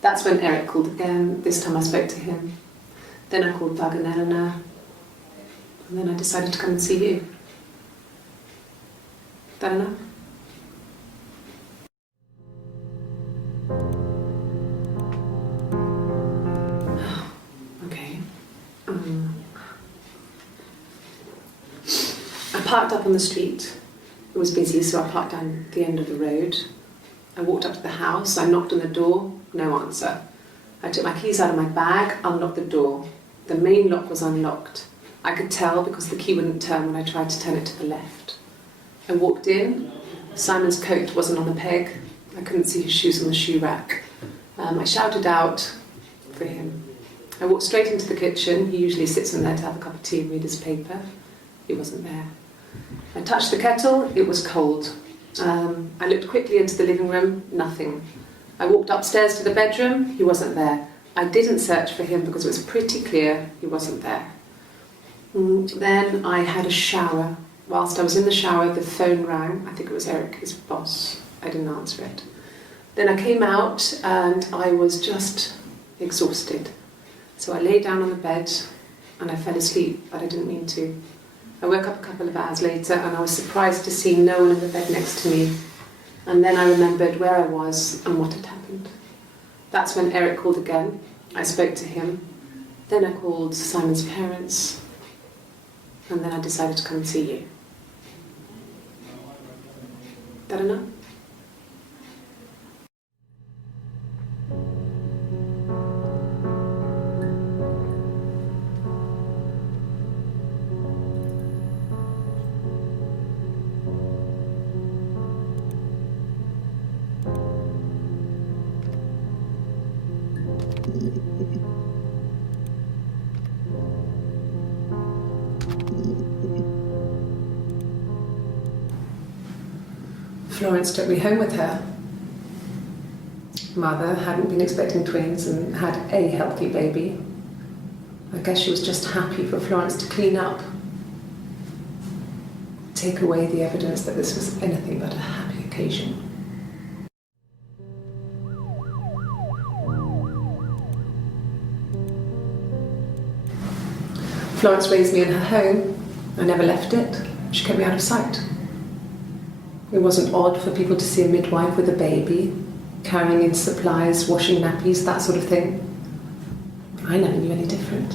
That's when Eric called again. This time I spoke to him. Then I called Doug and Eleanor. And then I decided to come and see you. That enough? Okay. I parked up on the street. It was busy, so I parked down the end of the road. I walked up to the house. I knocked on the door. No answer. I took my keys out of my bag, unlocked the door. The main lock was unlocked. I could tell because the key wouldn't turn when I tried to turn it to the left. I walked in. Simon's coat wasn't on the peg. I couldn't see his shoes on the shoe rack. I shouted out for him. I walked straight into the kitchen. He usually sits in there to have a cup of tea and read his paper. He wasn't there. I touched the kettle. It was cold. I looked quickly into the living room. Nothing. I walked upstairs to the bedroom. He wasn't there. I didn't search for him because it was pretty clear he wasn't there. Then I had a shower. Whilst I was in the shower, the phone rang. I think it was Eric, his boss. I didn't answer it. Then I came out and I was just exhausted. So I lay down on the bed and I fell asleep, but I didn't mean to. I woke up a couple of hours later and I was surprised to see no one in the bed next to me. And then I remembered where I was and what had happened. That's when Eric called again. I spoke to him. Then I called Simon's parents. And then I decided to come and see you. That enough? Florence took me home with her. Mother hadn't been expecting twins and had a healthy baby. I guess she was just happy for Florence to clean up, take away the evidence that this was anything but a happy occasion. Florence raised me in her home. I never left it. She kept me out of sight. It wasn't odd for people to see a midwife with a baby, carrying in supplies, washing nappies, that sort of thing. I never knew any different.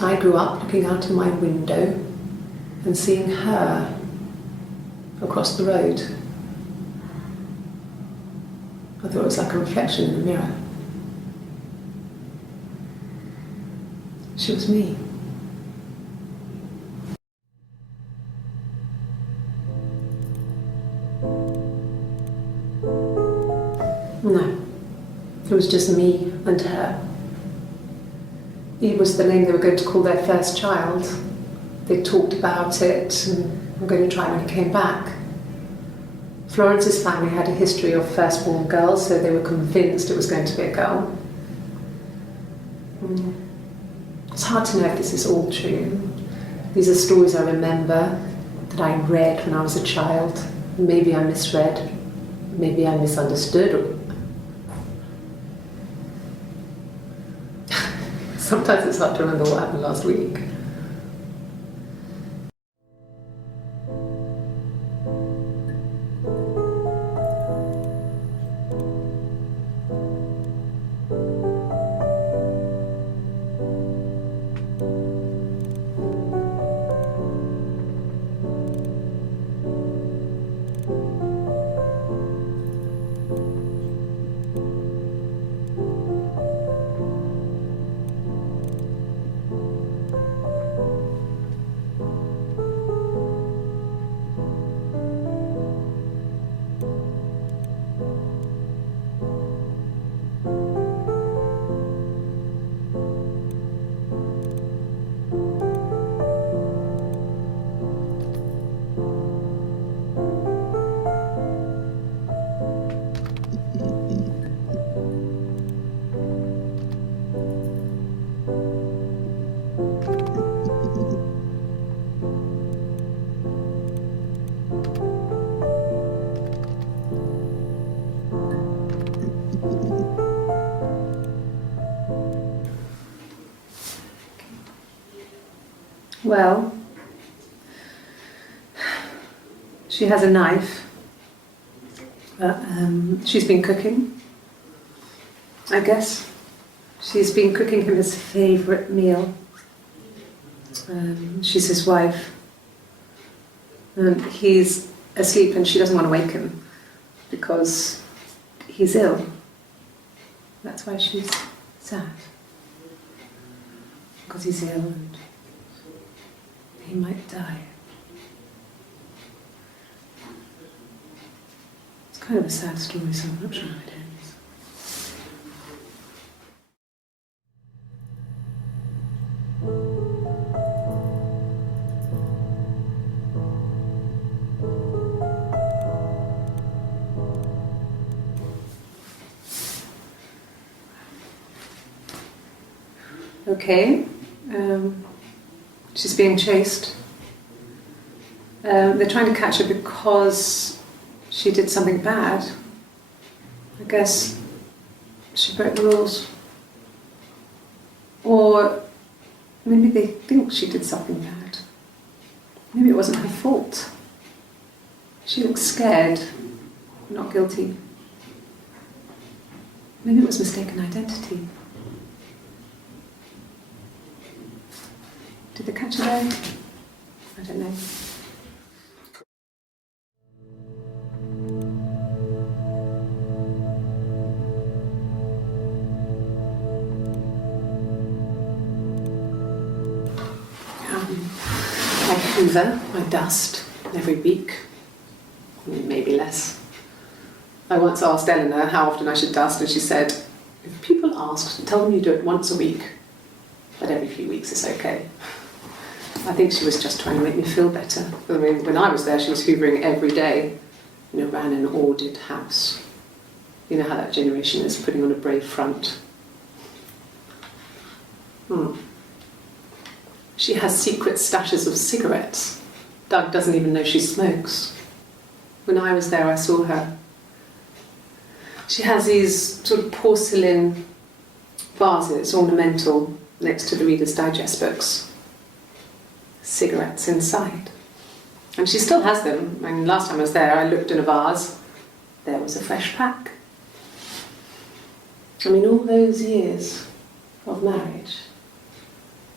I grew up looking out of my window and seeing her across the road. I thought it was like a reflection in the mirror. She was me. No, it was just me and her. Eve was the name they were going to call their first child. They talked about it and were going to try when he came back. Florence's family had a history of firstborn girls, so they were convinced it was going to be a girl. It's hard to know if this is all true. These are stories I remember, that I read when I was a child. Maybe I misread, maybe I misunderstood. Sometimes it's hard to remember what happened last week. Well, she has a knife. She's been cooking, I guess. She's been cooking him his favourite meal. She's his wife. He's asleep and she doesn't want to wake him because he's ill. That's why she's sad. Because he's ill and he might die. It's kind of a sad story, so I'm not sure how it ends. Okay. She's being chased. They're trying to catch her because she did something bad. I guess she broke the rules. Or maybe they think she did something bad. Maybe it wasn't her fault. She looks scared, not guilty. Maybe it was mistaken identity. Did they catch her there? I don't know. I hoover, I dust every week, maybe less. I once asked Eleanor how often I should dust, and she said, if people ask, tell them you do it once a week, but every few weeks is okay. I think she was just trying to make me feel better. I mean, when I was there, she was hoovering every day, ran an ordered house. You know how that generation is, putting on a brave front. She has secret stashes of cigarettes. Doug doesn't even know she smokes. When I was there, I saw her. She has these sort of porcelain vases, ornamental, next to the Reader's Digest books. Cigarettes inside. And she still has them. I mean, last time I was there, I looked in a vase. There was a fresh pack. I mean, all those years of marriage,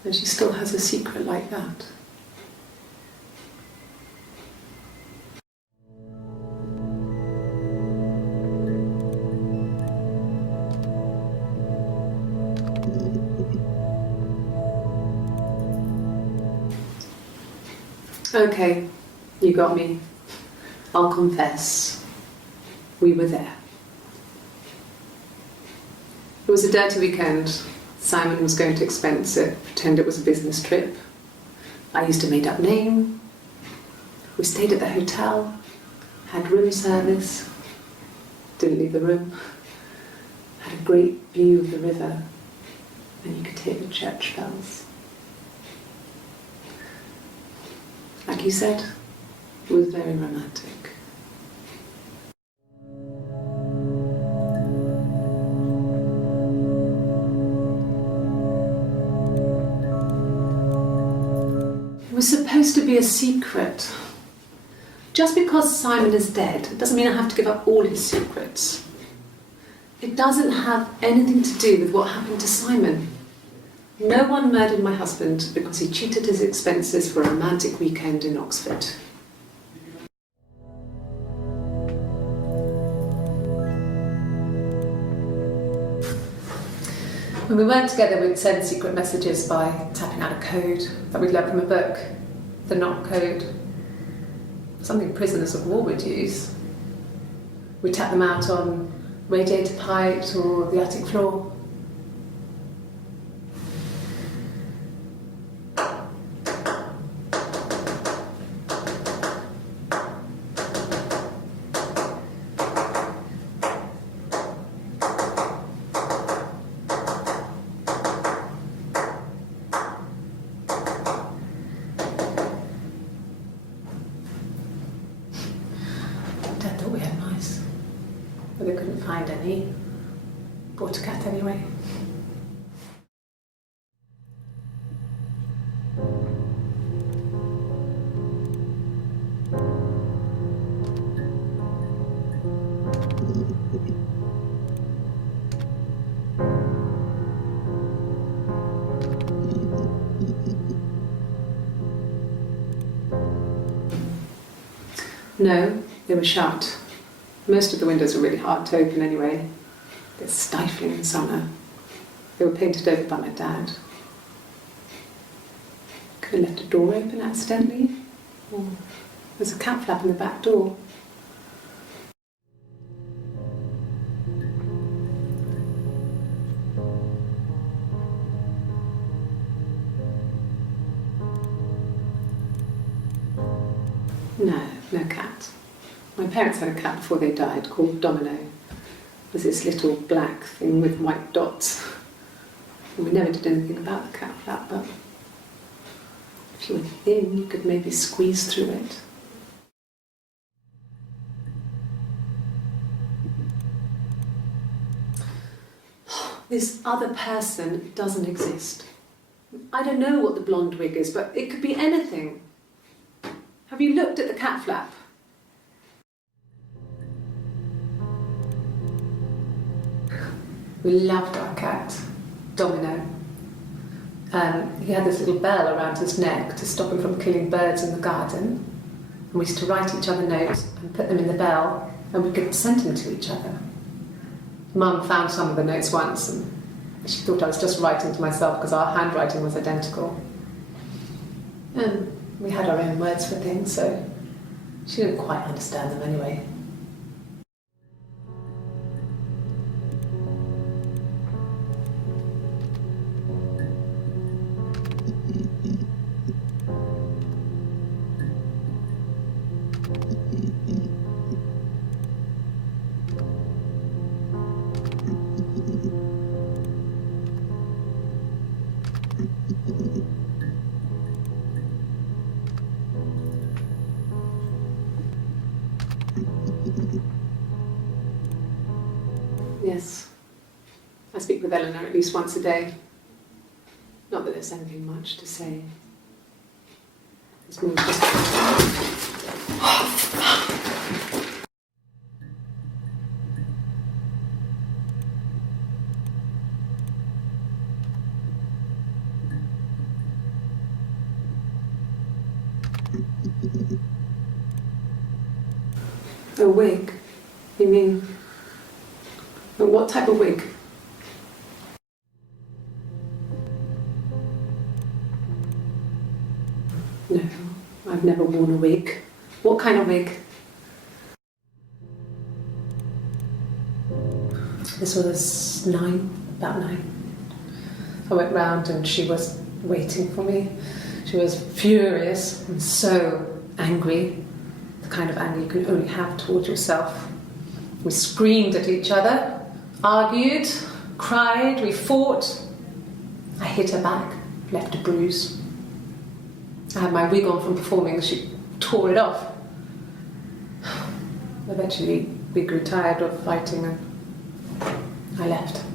and she still has a secret like that. Okay, you got me. I'll confess. We were there. It was a dirty weekend. Simon was going to expense it, pretend it was a business trip. I used a made-up name. We stayed at the hotel, had room service, didn't leave the room, had a great view of the river, and you could hear the church bells. Like you said, it was very romantic. It was supposed to be a secret. Just because Simon is dead doesn't mean I have to give up all his secrets. It doesn't have anything to do with what happened to Simon. No one murdered my husband because he cheated his expenses for a romantic weekend in Oxford. When we weren't together, we'd send secret messages by tapping out a code that we'd learned from a book, the knock code. Something prisoners of war would use. We'd tap them out on radiator pipes or the attic floor. Dad thought we had mice, but they couldn't find any. Bought a cat anyway. No, they were shut. Most of the windows were really hard to open anyway. They're stifling in summer. They were painted over by my dad. Could have left a door open accidentally. Or there's a cat flap in the back door. No cat. My parents had a cat before they died called Domino. It was this little black thing with white dots. And we never did anything about the cat flap, but if you were thin, you could maybe squeeze through it. This other person doesn't exist. I don't know what the blonde wig is, but it could be anything. Have you looked at the cat flap? We loved our cat, Domino. He had this little bell around his neck to stop him from killing birds in the garden. And we used to write each other notes and put them in the bell, and we could send them to each other. Mum found some of the notes once, and she thought I was just writing to myself because our handwriting was identical. And we had our own words for things, so she didn't quite understand them anyway. Yes, I speak with Eleanor at least once a day. Not that there's anything much to say. It's more just... A wig? You mean... What type of wig? No, I've I've never worn a wig. What kind of wig? This was about 9. I went round and she was waiting for me. She was furious and so angry, the kind of anger you can only have towards yourself. We screamed at each other, argued, cried, we fought. I hit her back, left a bruise. I had my wig on from performing, she tore it off. Eventually we grew tired of fighting and I left.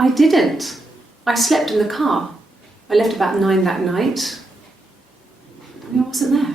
I didn't. I slept in the car. I left about 9 that night. I wasn't there.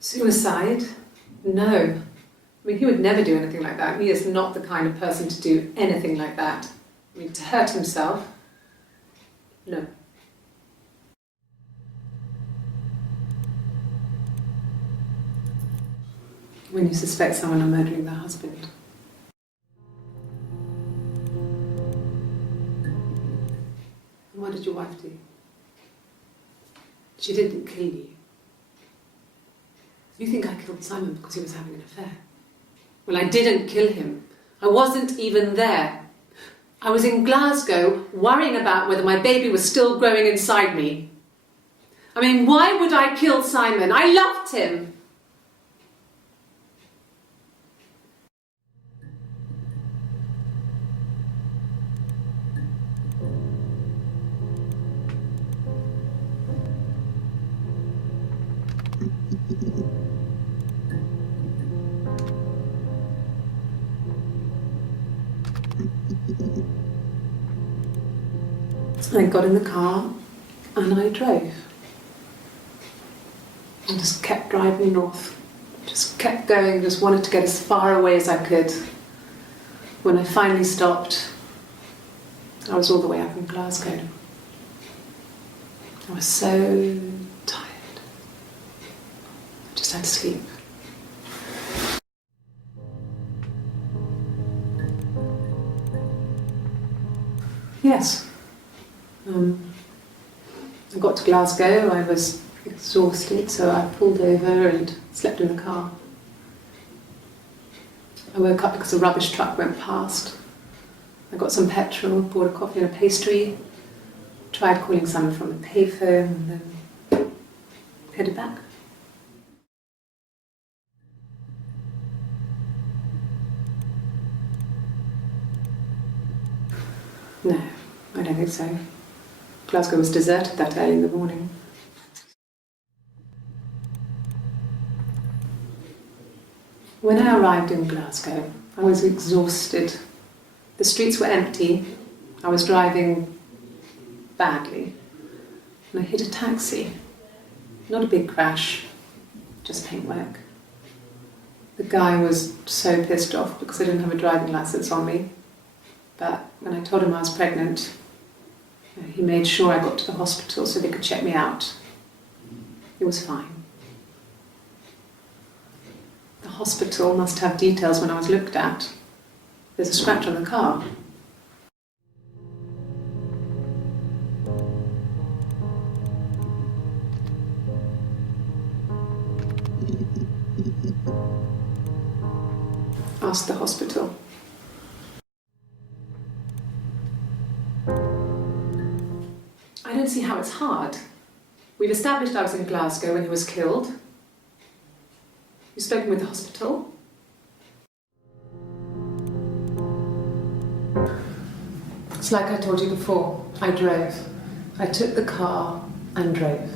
Suicide? No. I mean, he would never do anything like that. He is not the kind of person to do anything like that. I mean, to hurt himself? No. When you suspect someone of murdering their husband. And what did your wife do? She didn't kill you. You think I killed Simon because he was having an affair? Well, I didn't kill him. I wasn't even there. I was in Glasgow worrying about whether my baby was still growing inside me. I mean, why would I kill Simon? I loved him. So I got in the car and I drove. I just kept driving north. Just kept going, just wanted to get as far away as I could. When I finally stopped, I was all the way up in Glasgow. I was so tired. I just had to sleep. Yes. I got to Glasgow, I was exhausted, so I pulled over and slept in the car. I woke up because a rubbish truck went past. I got some petrol, bought a coffee and a pastry, tried calling someone from the payphone, and then headed back. No, I don't think so. Glasgow was deserted that early in the morning. When I arrived in Glasgow, I was exhausted. The streets were empty. I was driving badly. And I hit a taxi. Not a big crash, just paintwork. The guy was so pissed off because I didn't have a driving licence on me. But when I told him I was pregnant, he made sure I got to the hospital so they could check me out. It was fine. The hospital must have details when I was looked at. There's a scratch on the car. Asked the hospital. I don't see how it's hard. We've established I was in Glasgow when he was killed. You've spoken with the hospital? It's like I told you before. I drove. I took the car and drove.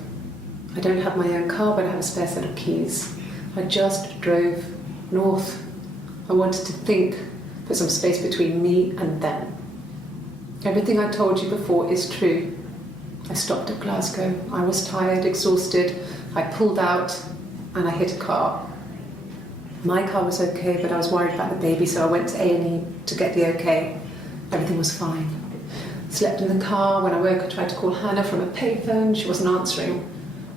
I don't have my own car, but I have a spare set of keys. I just drove north. I wanted to think, put some space between me and them. Everything I told you before is true. I stopped at Glasgow. I was tired, exhausted. I pulled out and I hit a car. My car was okay, but I was worried about the baby, so I went to A&E to get the okay. Everything was fine. Slept in the car. When I woke, I tried to call Hannah from a payphone. She wasn't answering.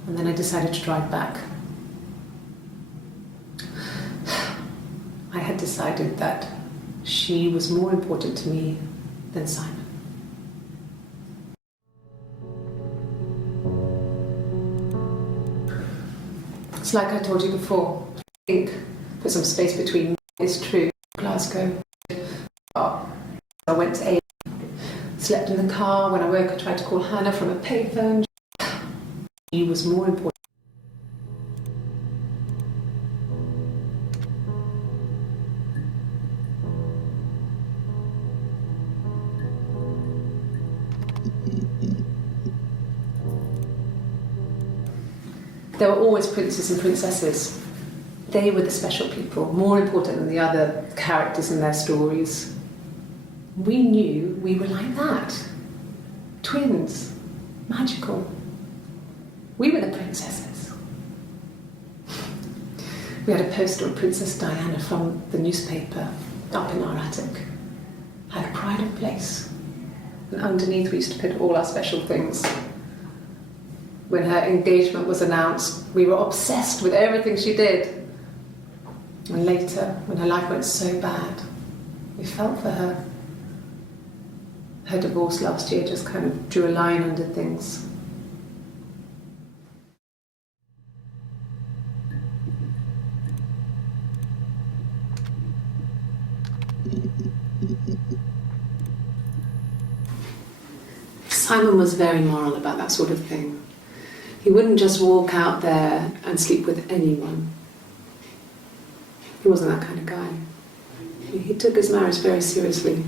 And then I decided to drive back. I had decided that she was more important to me than Simon. It's like I told you before. I think put some space between me is true. Glasgow. I went to A. Slept in the car. When I woke, I tried to call Hannah from a payphone. She was more important. There were always princes and princesses. They were the special people, more important than the other characters in their stories. We knew we were like that. Twins. Magical. We were the princesses. We had a poster of Princess Diana from the newspaper up in our attic. Had a pride of place. And underneath we used to put all our special things. When her engagement was announced, we were obsessed with everything she did. And later, when her life went so bad, we felt for her. Her divorce last year just kind of drew a line under things. Simon was very moral about that sort of thing. He wouldn't just walk out there and sleep with anyone. He wasn't that kind of guy. He took his marriage very seriously.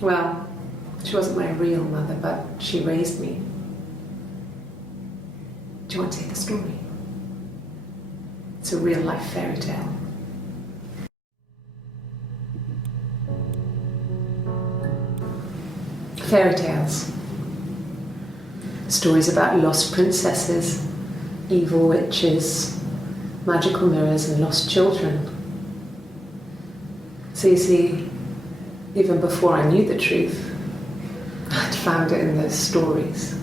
Well, she wasn't my real mother, but she raised me. Do you want to hear the story? It's a real life fairy tale. Fairy tales. Stories about lost princesses, evil witches, magical mirrors and lost children. So you see, even before I knew the truth, I'd found it in those stories.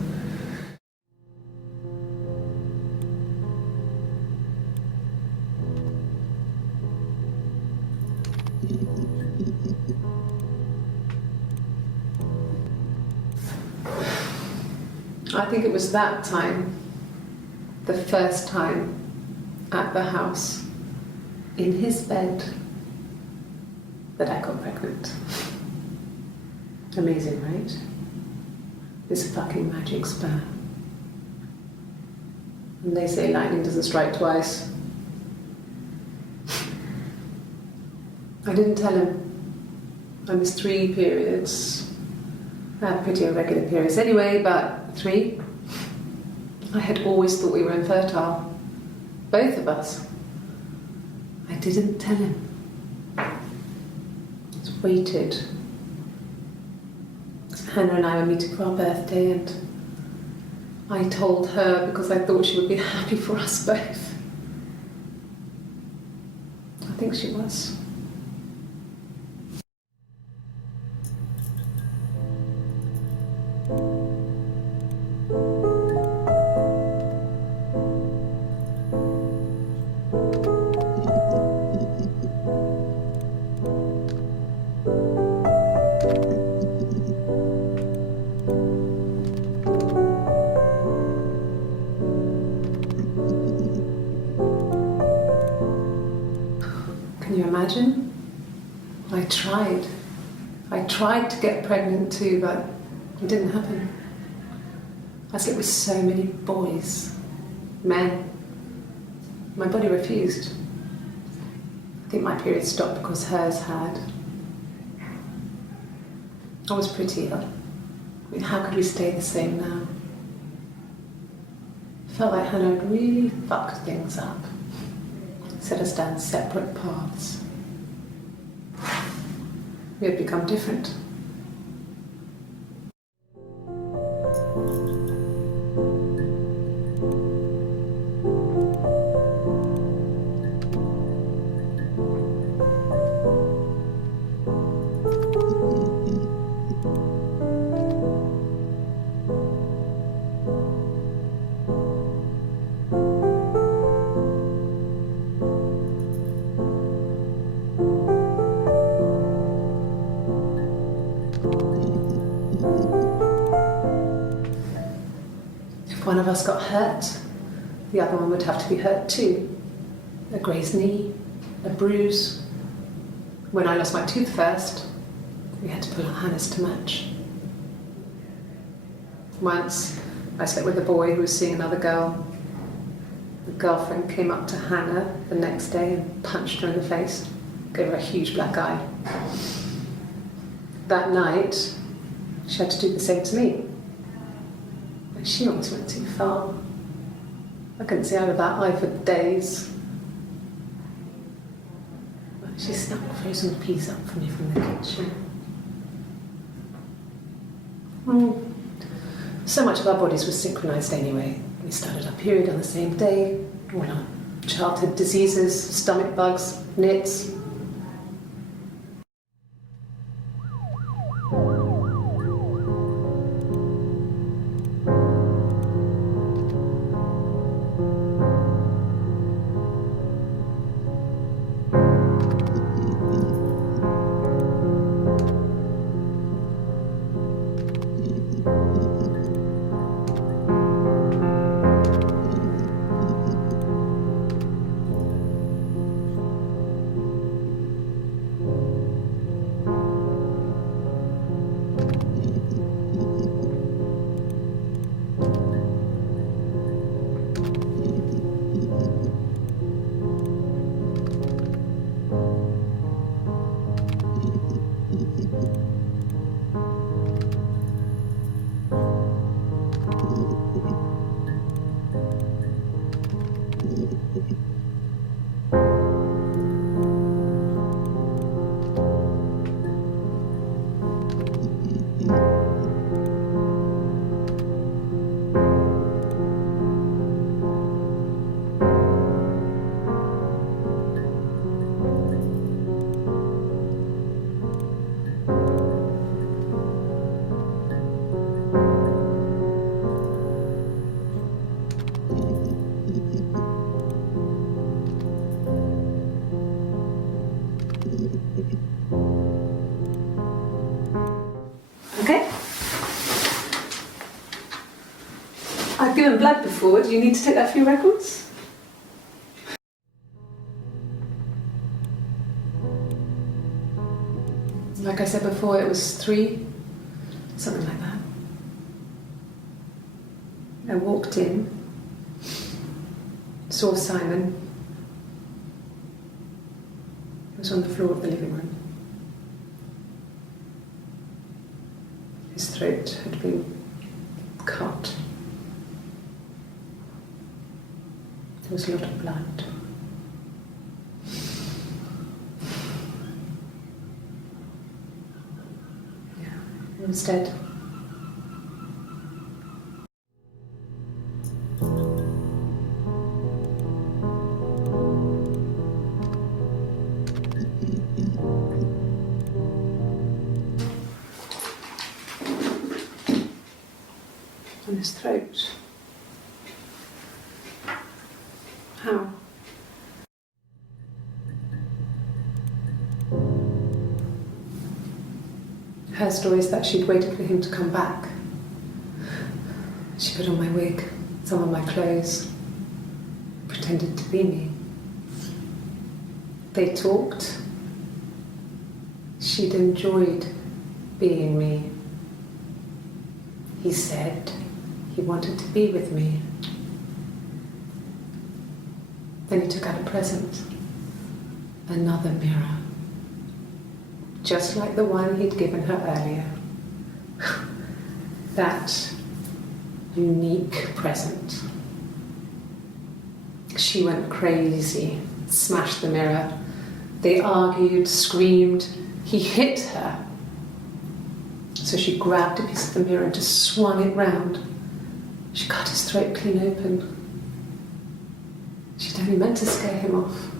I think it was that time, the first time at the house, in his bed, that I got pregnant. Amazing, right? This fucking magic sperm. And they say lightning doesn't strike twice. I didn't tell him. I missed 3 periods. I had pretty irregular periods anyway, but 3. I had always thought we were infertile. Both of us. I didn't tell him. Just waited. Hannah and I were meeting for our birthday, and I told her because I thought she would be happy for us both. I think she was. Can you imagine? I tried to get pregnant too, but it didn't happen. I slept with so many boys, men. My body refused. I think my period stopped because hers had. I was pretty ill. I mean, how could we stay the same now? I felt like Hannah had really fucked things up. Set us down separate paths. We had become different. If one of us got hurt, the other one would have to be hurt too. A grazed knee, a bruise. When I lost my tooth first, we had to pull our Hannah's to match. Once, I slept with a boy who was seeing another girl. The girlfriend came up to Hannah the next day and punched her in the face, gave her a huge black eye. That night, she had to do the same to me. But she almost went too far. I couldn't see out of that eye for days. But she snuck frozen peas up for me from the kitchen. So much of our bodies was synchronized anyway. We started our period on the same day. All our childhood diseases, stomach bugs, nits. Okay? I've given blood before. Do you need to take that for your records? Like I said before, it was 3, something like that. I walked in, saw Simon. He was on the floor of the living room. His throat had been cut. There was a lot of blood. Yeah, he was dead. On his throat. How? Her story is that she'd waited for him to come back. She put on my wig, some of my clothes, pretended to be me. They talked. She'd enjoyed being me. He said he wanted to be with me. Then he took out a present, another mirror, just like the one he'd given her earlier. That unique present. She went crazy, smashed the mirror. They argued, screamed. He hit her. So she grabbed a piece of the mirror and just swung it round. She cut his throat clean open. She'd only meant to scare him off.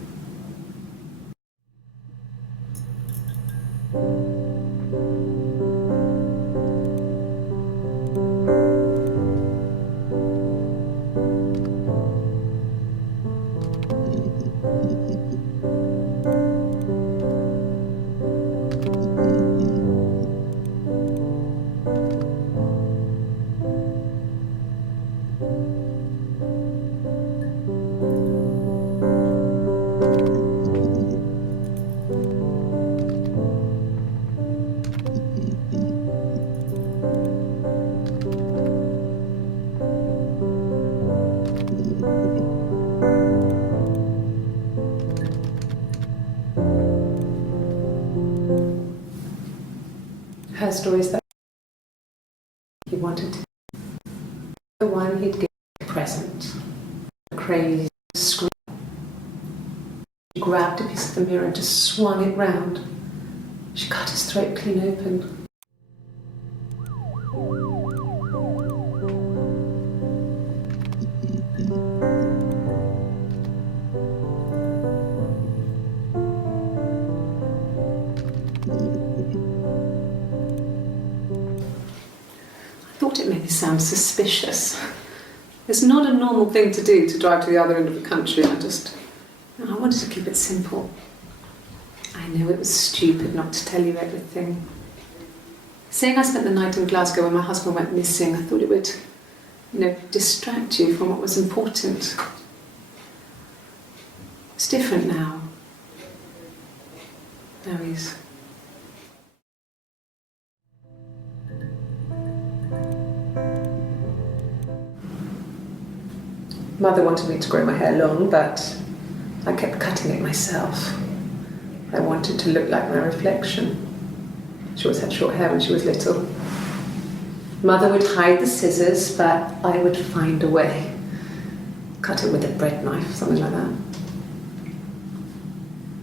Her story is that he wanted to be the one he'd given a present. A crazy scream. She grabbed a piece of the mirror and just swung it round. She cut his throat clean open. I thought it made me sound suspicious. It's not a normal thing to do, to drive to the other end of the country. I wanted to keep it simple. I knew it was stupid not to tell you everything. Saying I spent the night in Glasgow when my husband went missing, I thought it would, distract you from what was important. It's different now. Now he's... Mother wanted me to grow my hair long, but I kept cutting it myself. I wanted to look like my reflection. She always had short hair when she was little. Mother would hide the scissors, but I would find a way. Cut it with a bread knife, something like that.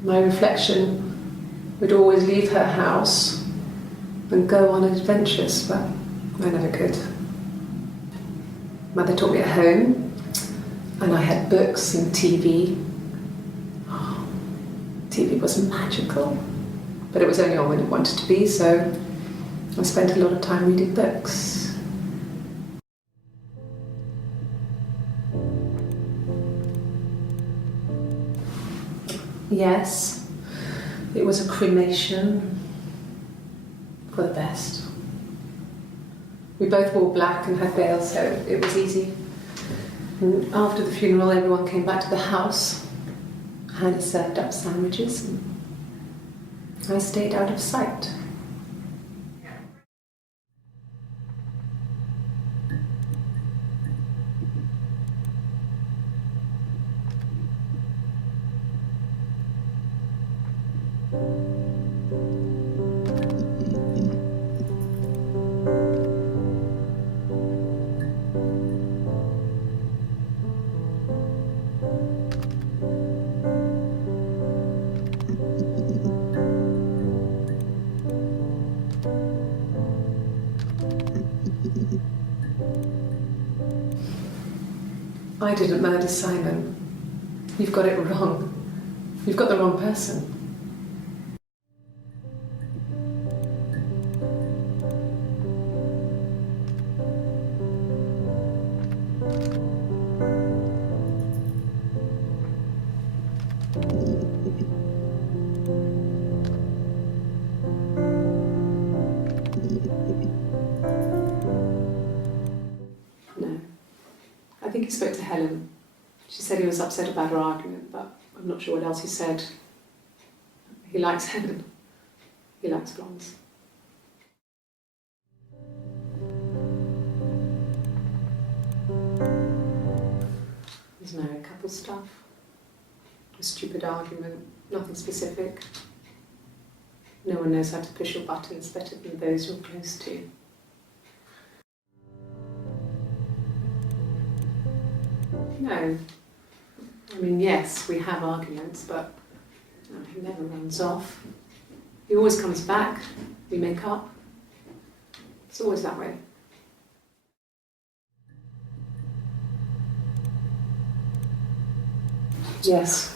My reflection would always leave her house and go on adventures, but I never could. Mother taught me at home, and I had books and TV. Oh, TV was magical, but it was only on when it wanted to be, so I spent a lot of time reading books. Yes, it was a cremation for the best. We both wore black and had veils, so it was easy. And after the funeral, everyone came back to the house. Hannah served up sandwiches, and I stayed out of sight. I didn't murder Simon. You've got it wrong. You've got the wrong person. No. I think he spoke to Helen. She said he was upset about her argument, but I'm not sure what else he said. He likes Helen. He likes blondes. There's married couple stuff. A stupid argument, nothing specific. No one knows how to push your buttons better than those you're close to. No. I mean, yes, we have arguments, but he never runs off. He always comes back. We make up. It's always that way. Yes.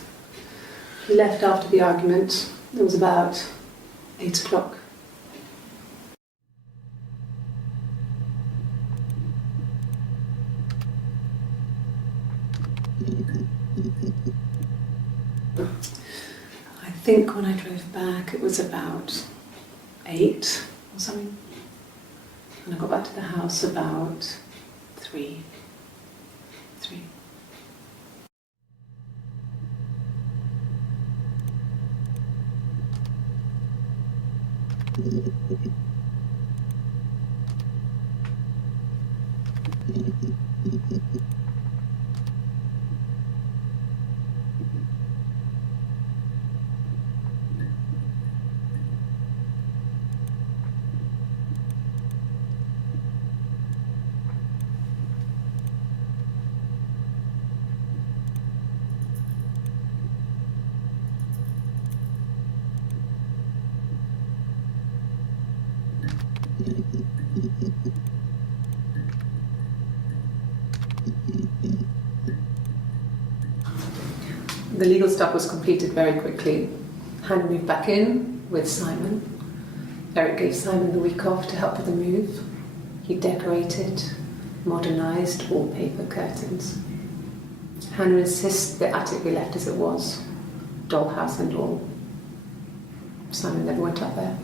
He left after the argument. It was about 8 o'clock. I think when I drove back it was about 8 or something, and I got back to the house about 3. The legal stuff was completed very quickly. Hannah moved back in with Simon. Eric gave Simon the week off to help with the move. He decorated, modernised wallpaper, curtains. Hannah insists the attic be left as it was, dollhouse and all. Simon never went up there.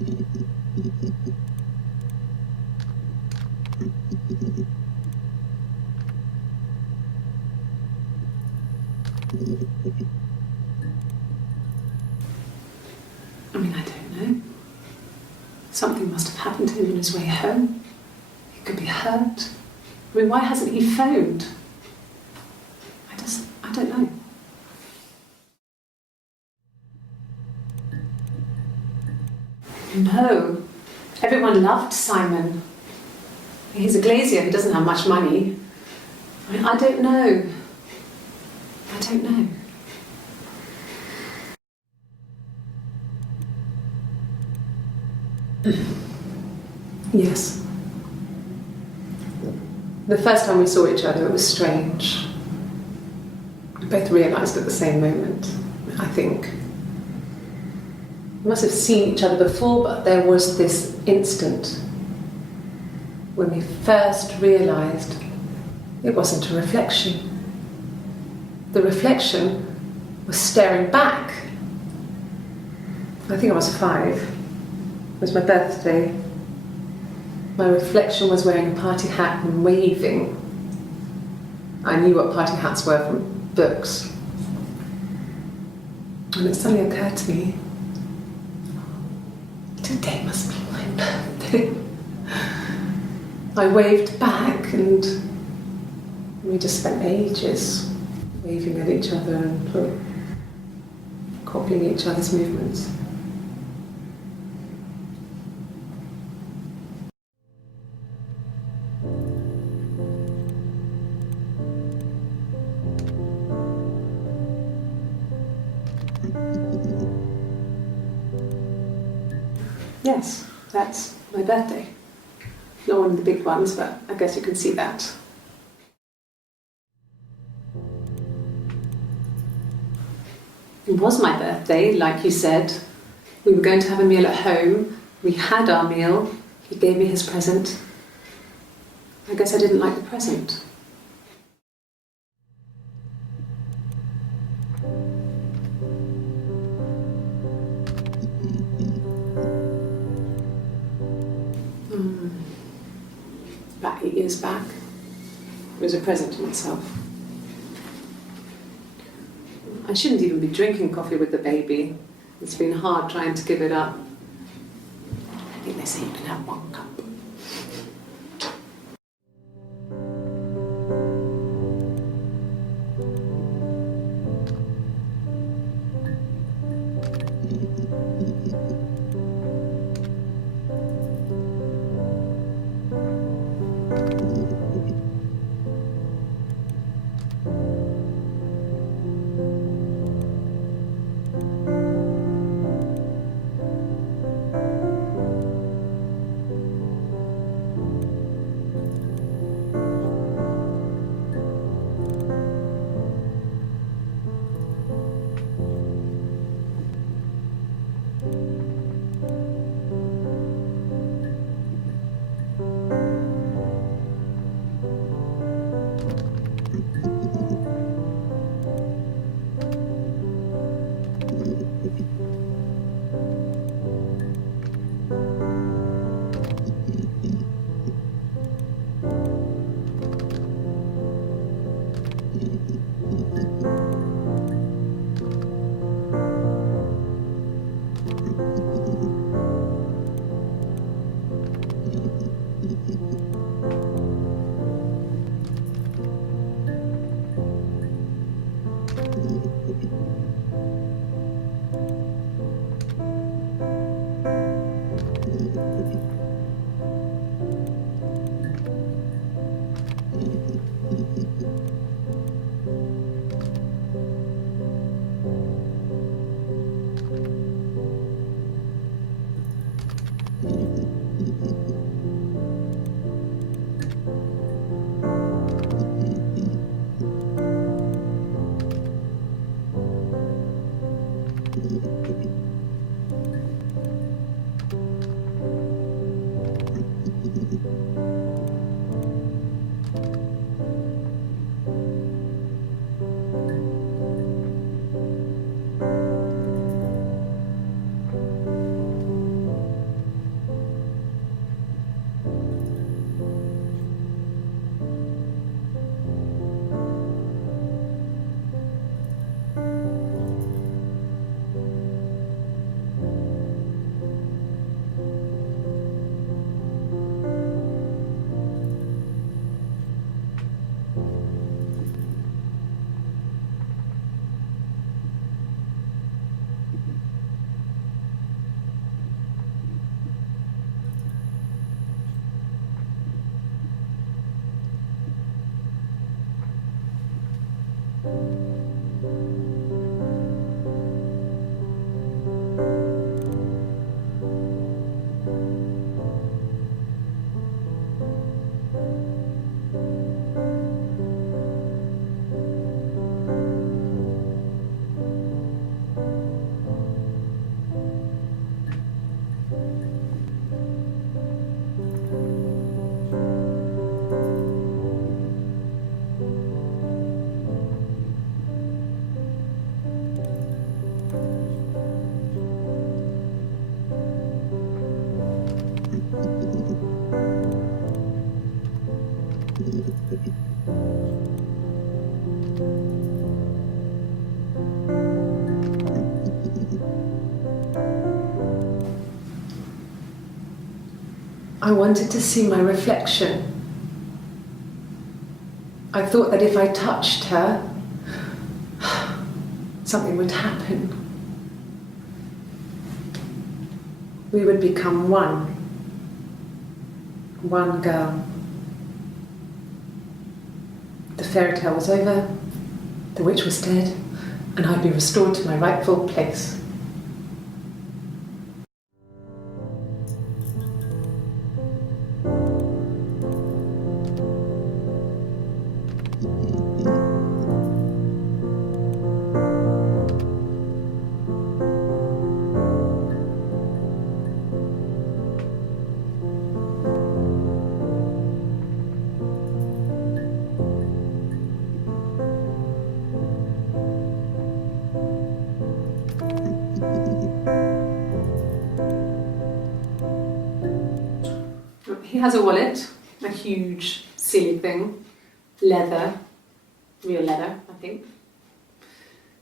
I mean, I don't know. Something must have happened to him on his way home. He could be hurt. I mean, why hasn't he phoned? I don't know. No. Everyone loved Simon. He's a glazier who doesn't have much money. I mean, I don't know. I don't know. Yes. The first time we saw each other, it was strange. We both realised at the same moment, I think. We must have seen each other before, but there was this instant when we first realised it wasn't a reflection. The reflection was staring back. I think I was 5. It was my birthday. My reflection was wearing a party hat and waving. I knew what party hats were from books. And it suddenly occurred to me, today must be my birthday. I waved back and we just spent ages waving at each other and sort of copying each other's movements. Yes, that's my birthday. Not one of the big ones, but I guess you can see that. It was my birthday, like you said. We were going to have a meal at home. We had our meal. He gave me his present. I guess I didn't like the present. About 8 years back, it was a present to myself. I shouldn't even be drinking coffee with the baby. It's been hard trying to give it up. I think they say you can have 1 cup. I wanted to see my reflection. I thought that if I touched her, something would happen. We would become one girl. The fairy tale was over, the witch was dead, and I'd be restored to my rightful place. He has a wallet, a huge, silly thing, leather, real leather, I think.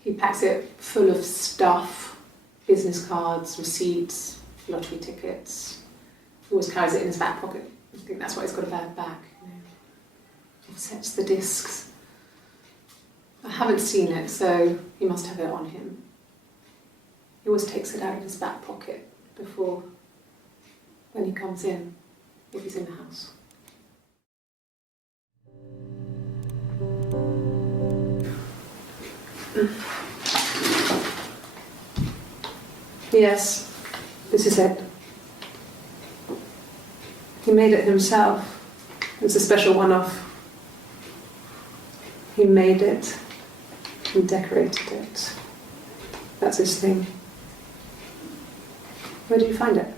He packs it full of stuff, business cards, receipts, lottery tickets. He always carries it in his back pocket. I think that's why he's got a bad back. Offsets the discs. I haven't seen it, so he must have it on him. He always takes it out of his back pocket before, when he comes in. If he's in the house. Yes, this is it. He made it himself. It's a special one-off. He made it and decorated it. That's his thing. Where did you find it?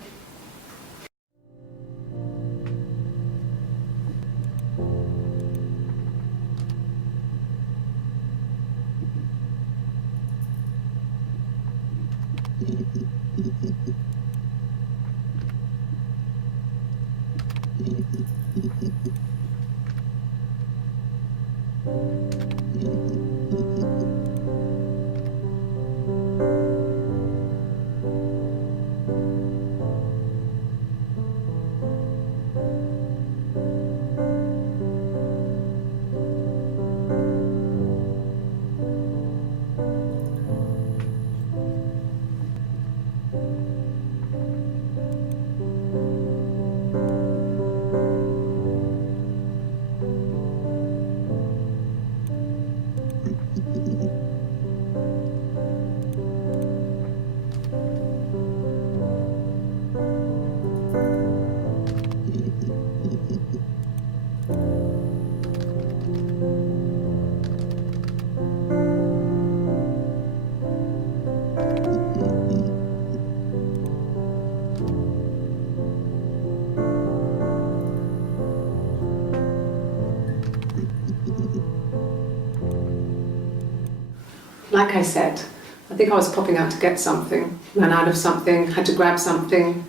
Like I said, I think I was popping out to get something, ran out of something, had to grab something.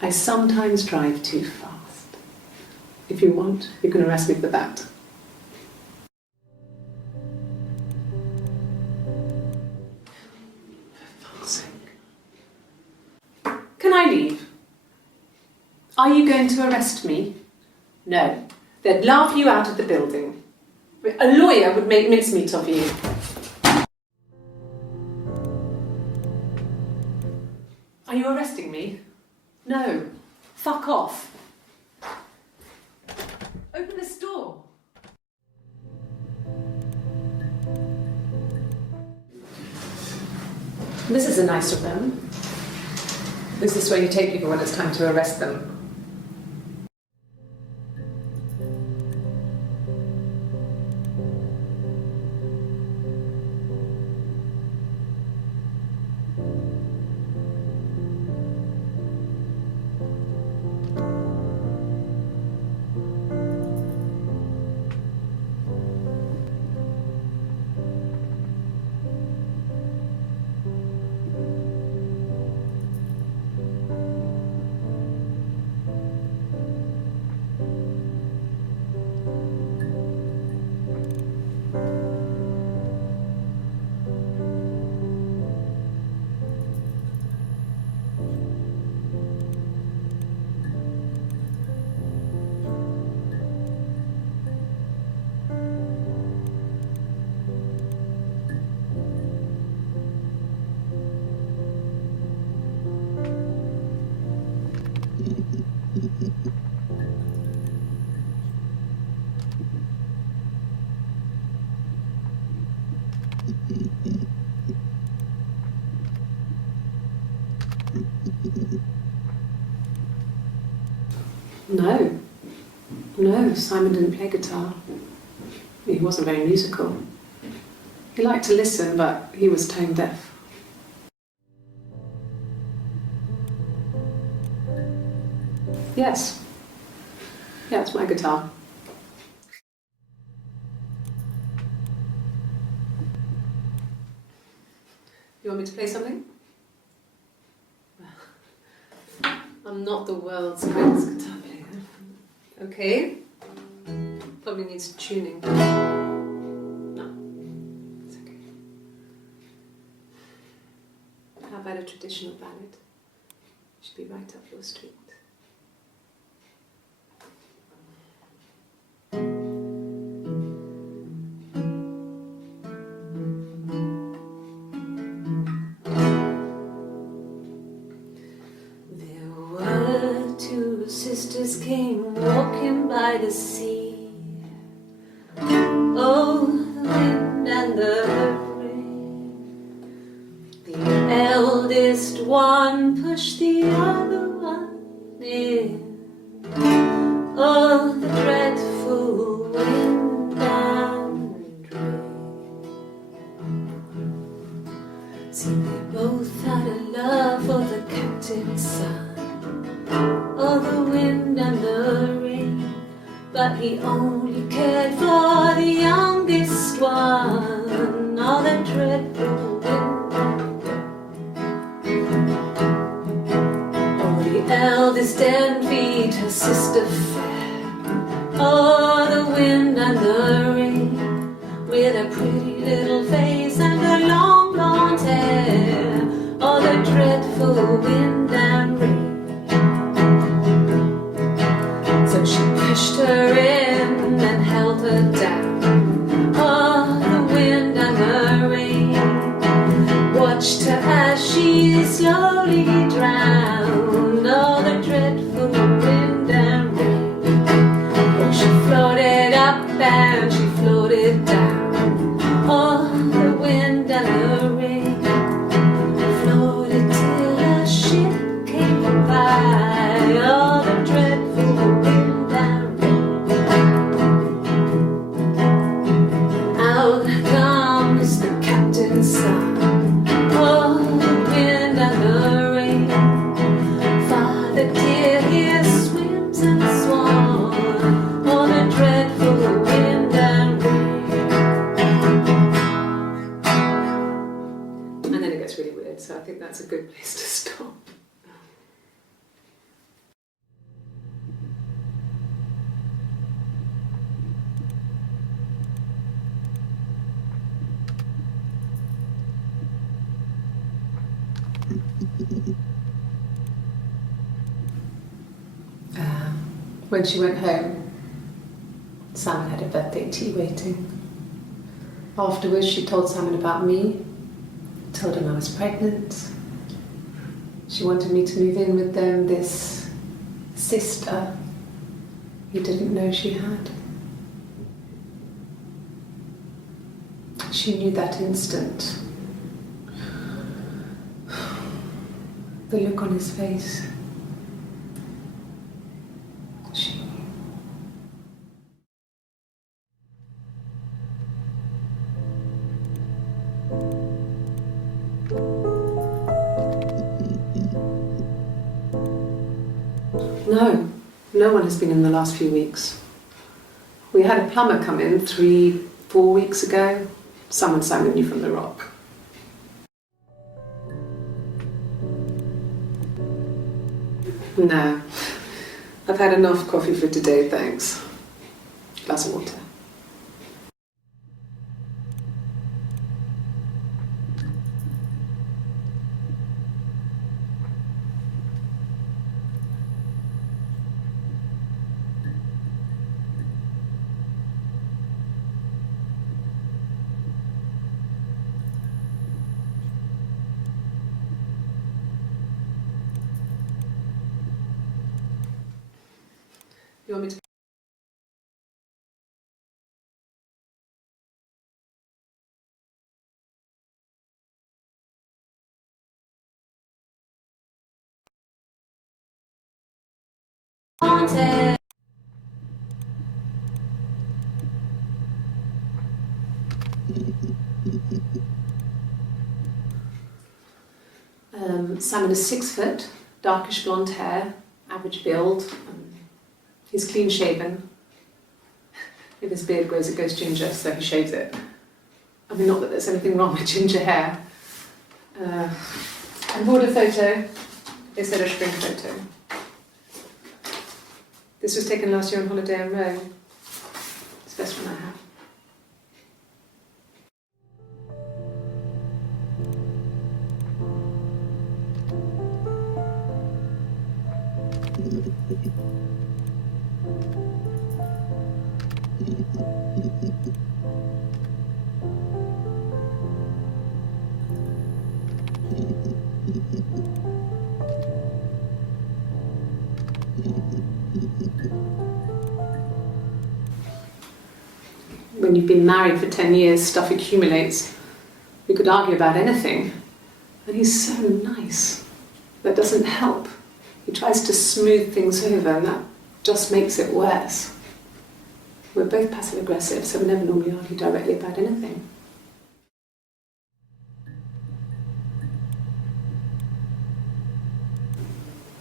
I sometimes drive too fast. If you want, you can arrest me for that. For fuck's sake. Can I leave? Are you going to arrest me? No. They'd laugh you out of the building. A lawyer would make mincemeat of you. Are you arresting me? No. Fuck off. Open this door. This is a nice of them. Is this where you take people when it's time to arrest them? No, Simon didn't play guitar. He wasn't very musical. He liked to listen, but he was tone deaf. Yes. Yeah, it's my guitar. You want me to play something? I'm not the world's greatest guitar player. Okay. Probably needs tuning. No, it's okay. How about a traditional ballad? Should be right up your street. Sisters came walking by the sea. Oh, the wind and the rain. The eldest one pushed the other one in. Oh, the dreadful wind and rain. See, they both had a love for the captain's son. Oh, the wind and the rain, but he only cared for the youngest one. Oh, the dreadful wind and rain. Oh, the eldest envied her sister fair. Oh, the wind and the rain, with a pretty little face and her long blonde hair. Oh, the dreadful wind and rain. So she pushed her in and held her down. Oh, the wind and the rain watched her as she slowly drowned. Oh, the dreadful wind and rain. Oh, she floated up and she floated down. Oh, the wind and the rain floated till a ship came by. Oh, the dreadful wind and rain. Out comes the captain's son. Oh, the wind and the rain. Father dear, here swims and swan. Oh, the dreadful wind and rain. And then it gets really weird, so I think that's a good place to stop. When she went home, Simon had a birthday tea waiting. Afterwards, she told Simon about me, told him I was pregnant. She wanted me to move in with them, this sister he didn't know she had. She knew that instant. The look on his face. She knew. No one has been in the last few weeks. We had a plumber come in 3-4 weeks ago. Someone Simon knew from the rock. No. I've had enough coffee for today, thanks. Glass of water. You want me to? Haunted. Simon is 6 foot, darkish blonde hair, average build. He's clean shaven. If his beard grows, it goes ginger, so he shaves it. I mean, not that there's anything wrong with ginger hair. And bought a photo. They said a spring photo. This was taken last year on holiday in Rome. It's the best one I have. When you've been married for 10 years, stuff accumulates. You could argue about anything. And he's so nice. That doesn't help. He tries to smooth things over, and that just makes it worse. We're both passive aggressive, so we never normally argue directly about anything.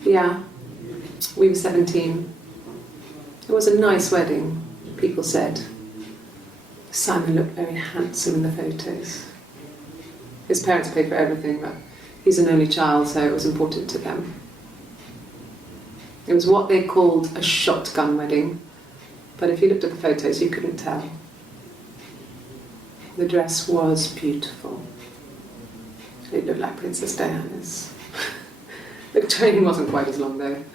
Yeah, we were 17. It was a nice wedding, people said. Simon looked very handsome in the photos. His parents paid for everything, but he's an only child, so it was important to them. It was what they called a shotgun wedding, but if you looked at the photos, you couldn't tell. The dress was beautiful. It looked like Princess Diana's. The training wasn't quite as long, though.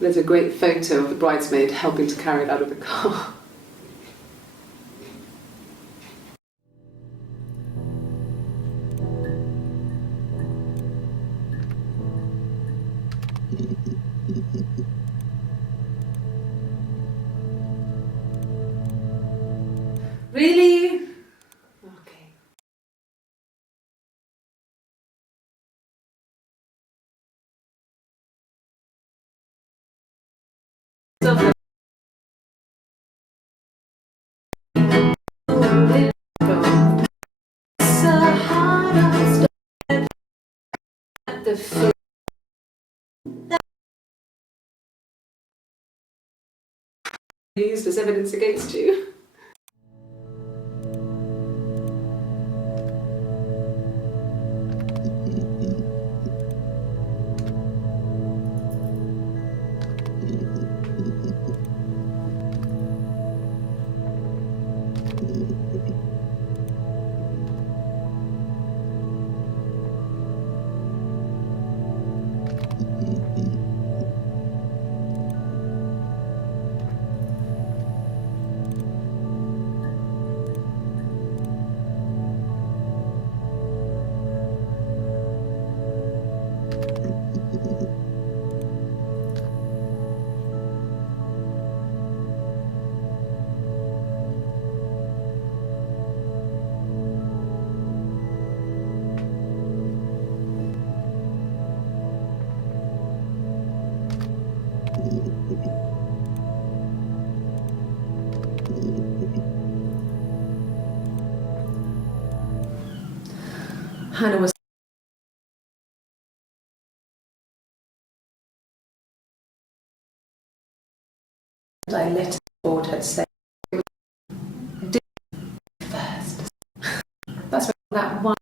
There's a great photo of the bridesmaid helping to carry it out of the car. Really? Okay. Used as evidence against you. Hannah was I let the board had said it was first. That's what that one.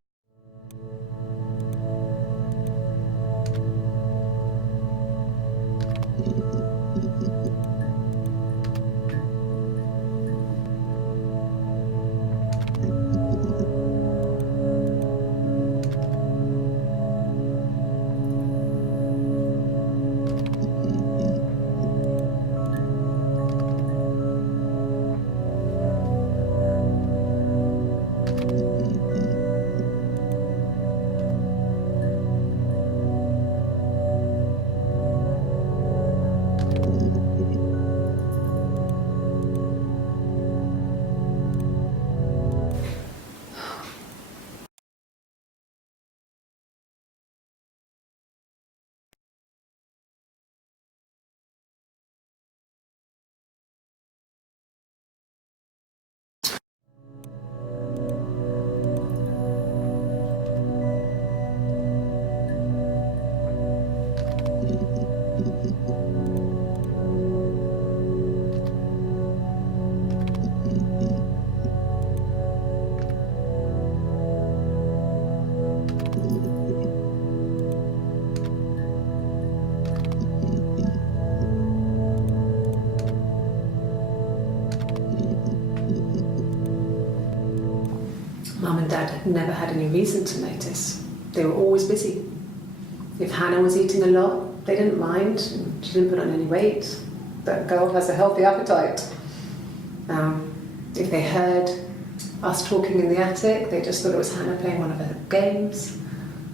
never had any reason to notice. They were always busy. If Hannah was eating a lot, they didn't mind. She didn't put on any weight. That girl has a healthy appetite. If they heard us talking in the attic, they just thought it was Hannah playing one of her games,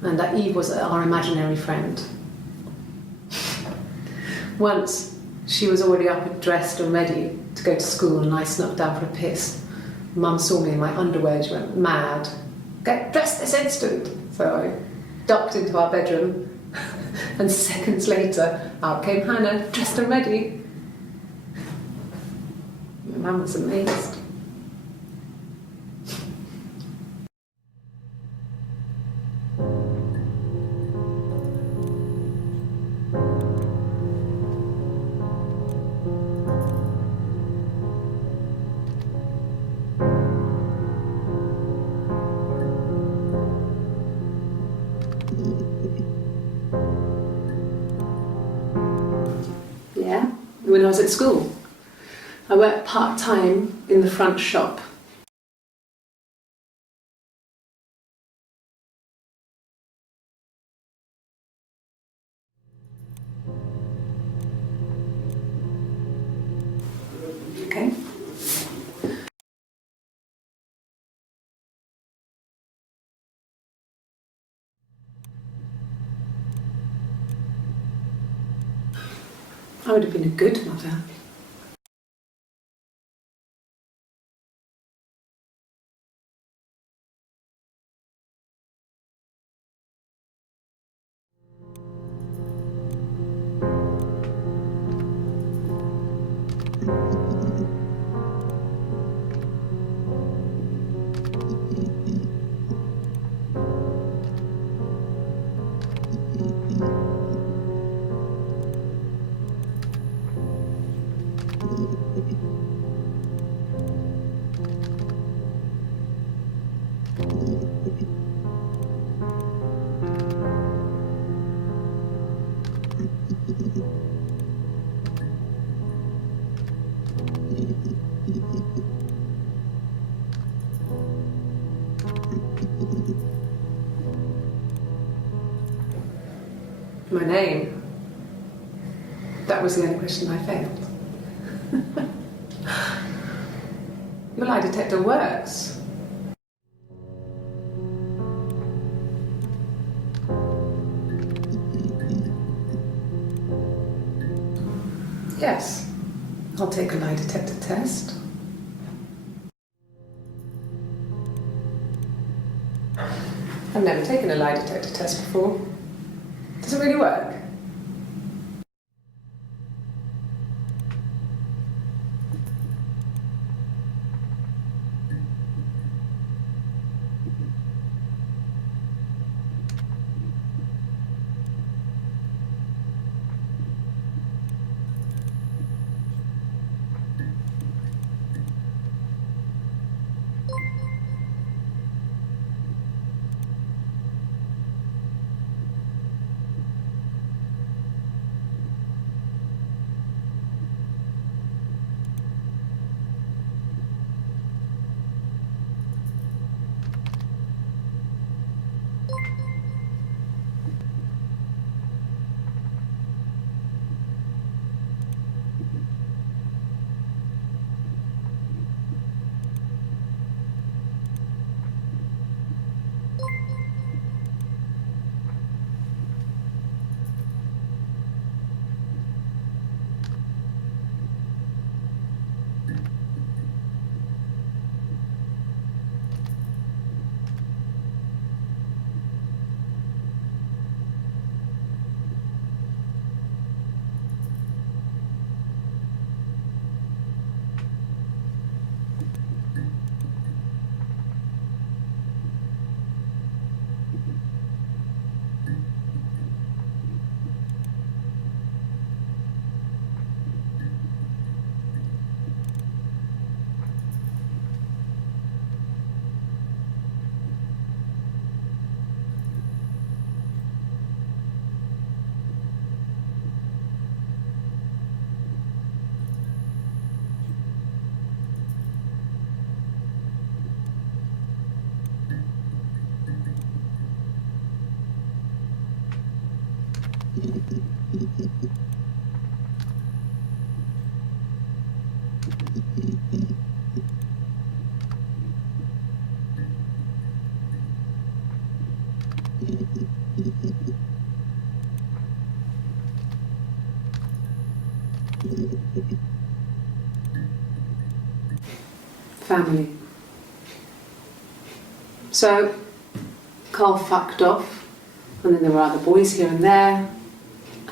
and that Eve was our imaginary friend. Once, she was already up and dressed and ready to go to school, and I snuck down for a piss. Mum saw me in my underwear, she went mad. Get dressed this instant! So I ducked into our bedroom, and seconds later, out came Hannah, dressed and ready. My mum was amazed. Yeah, when I was at school. I worked part-time in the front shop. Okay. I would have been a good mother. My name. That was the only question I failed. Your lie detector works. Yes, I'll take a lie detector test. I've never taken a lie detector test before. Does it really work? Family. So, Carl fucked off, and then there were other boys here and there,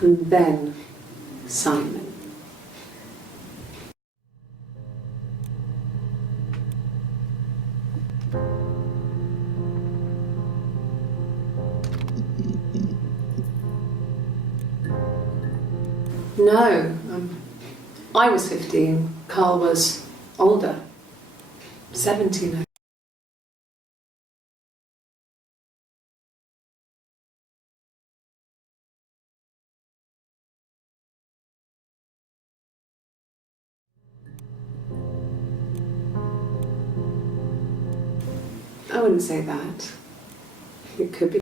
and then Simon. No, I was 15, Carl was older, 17. I wouldn't say that. It could be.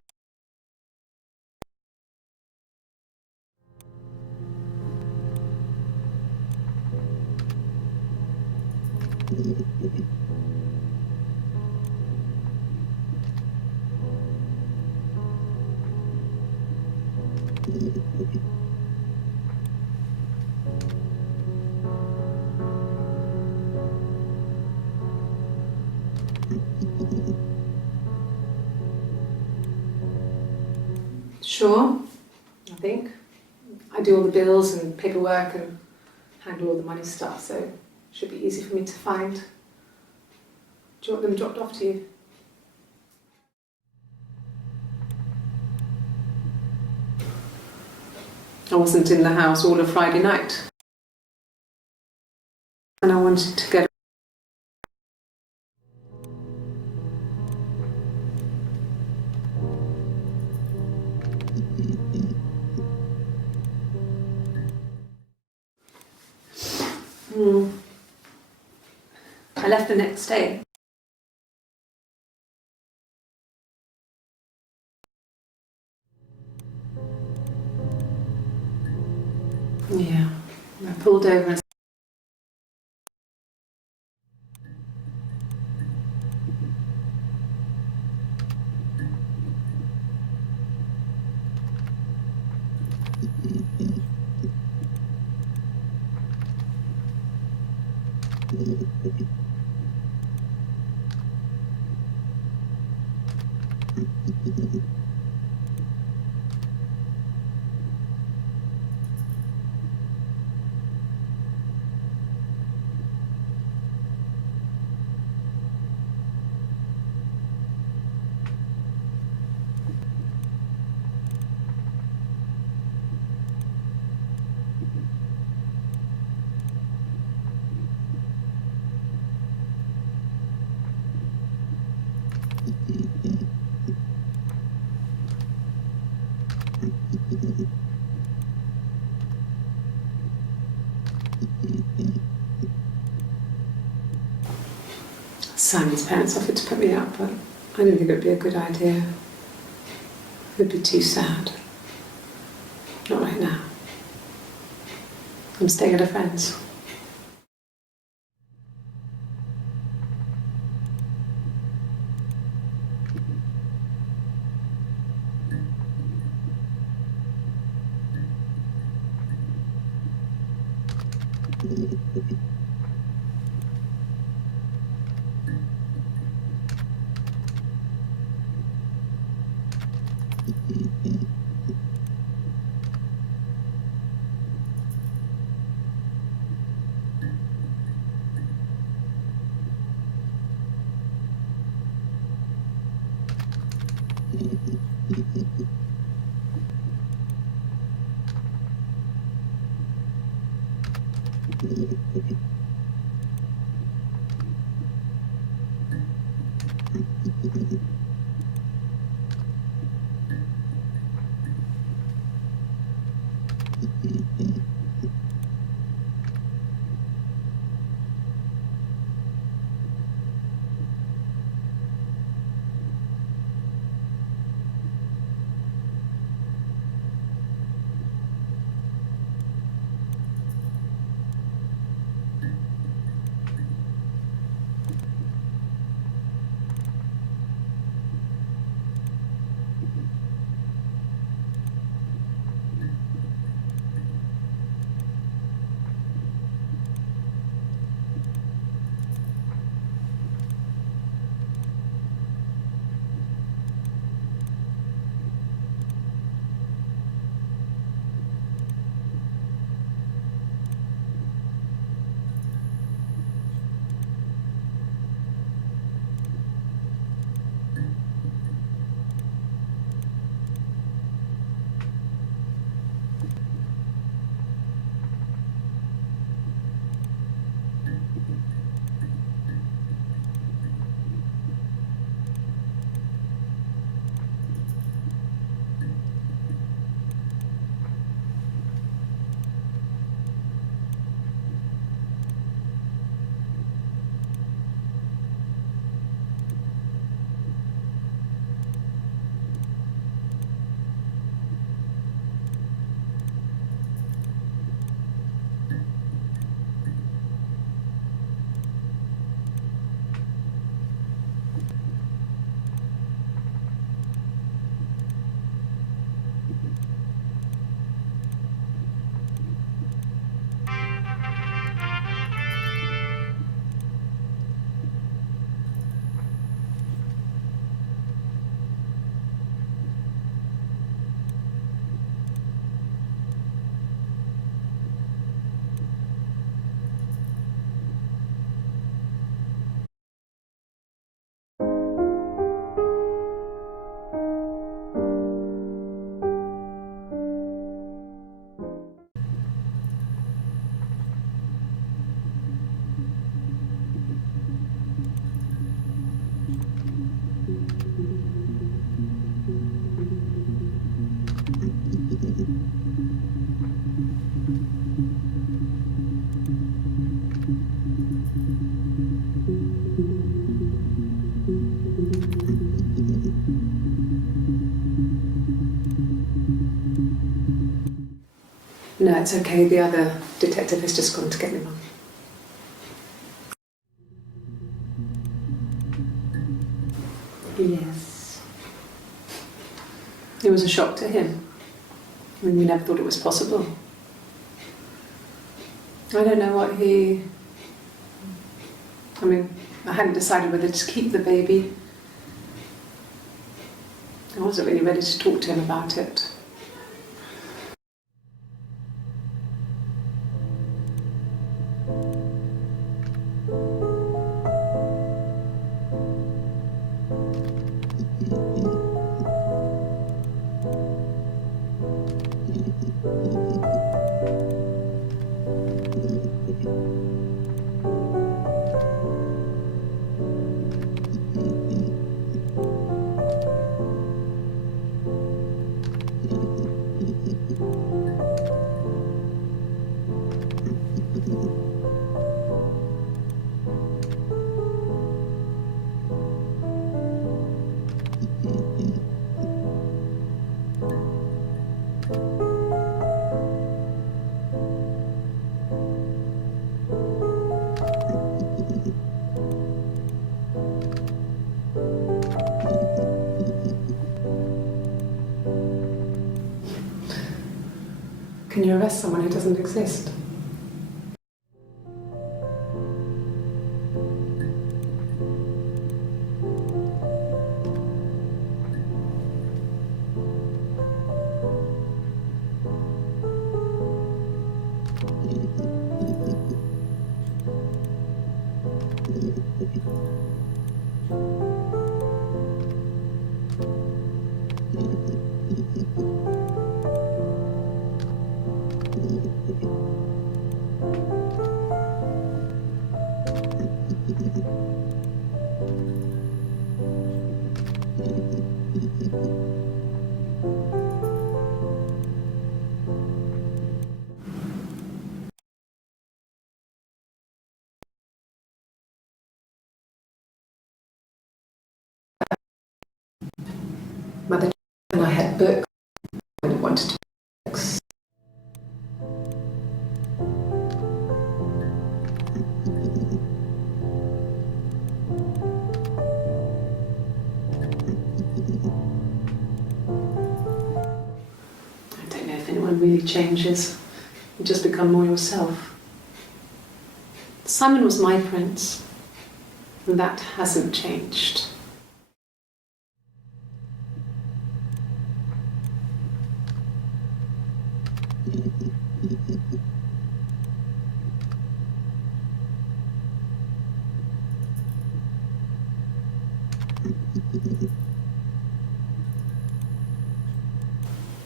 Sure, I think. I do all the bills and paperwork and handle all the money stuff, so it should be easy for me to find. Do you want them dropped off to you? I wasn't in the house all of Friday night. And I wanted to get I left the next day. Yeah, I pulled over and Simon's parents offered to put me up, but I didn't think it would be a good idea. It would be too sad. Not right now. I'm staying at a friend's. No, it's okay. The other detective has just gone to get me mum. Yes. It was a shock to him. I mean, we never thought it was possible. I don't know what he... I mean, I hadn't decided whether to keep the baby. I wasn't really ready to talk to him about it. Can you arrest someone who doesn't exist? Mother and I had books. I wanted to books. I don't know if anyone really changes. You just become more yourself. Simon was my prince, and that hasn't changed.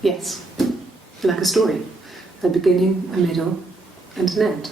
Yes, like a story, a beginning, a middle, and an end.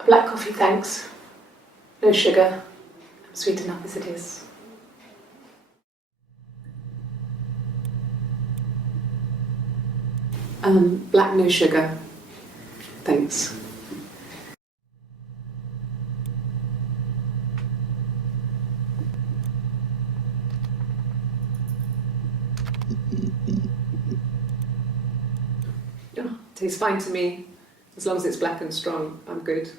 A black coffee, thanks. No sugar. I'm sweet enough as it is. Black, no sugar. Thanks. Oh, tastes fine to me. As long as it's black and strong, I'm good.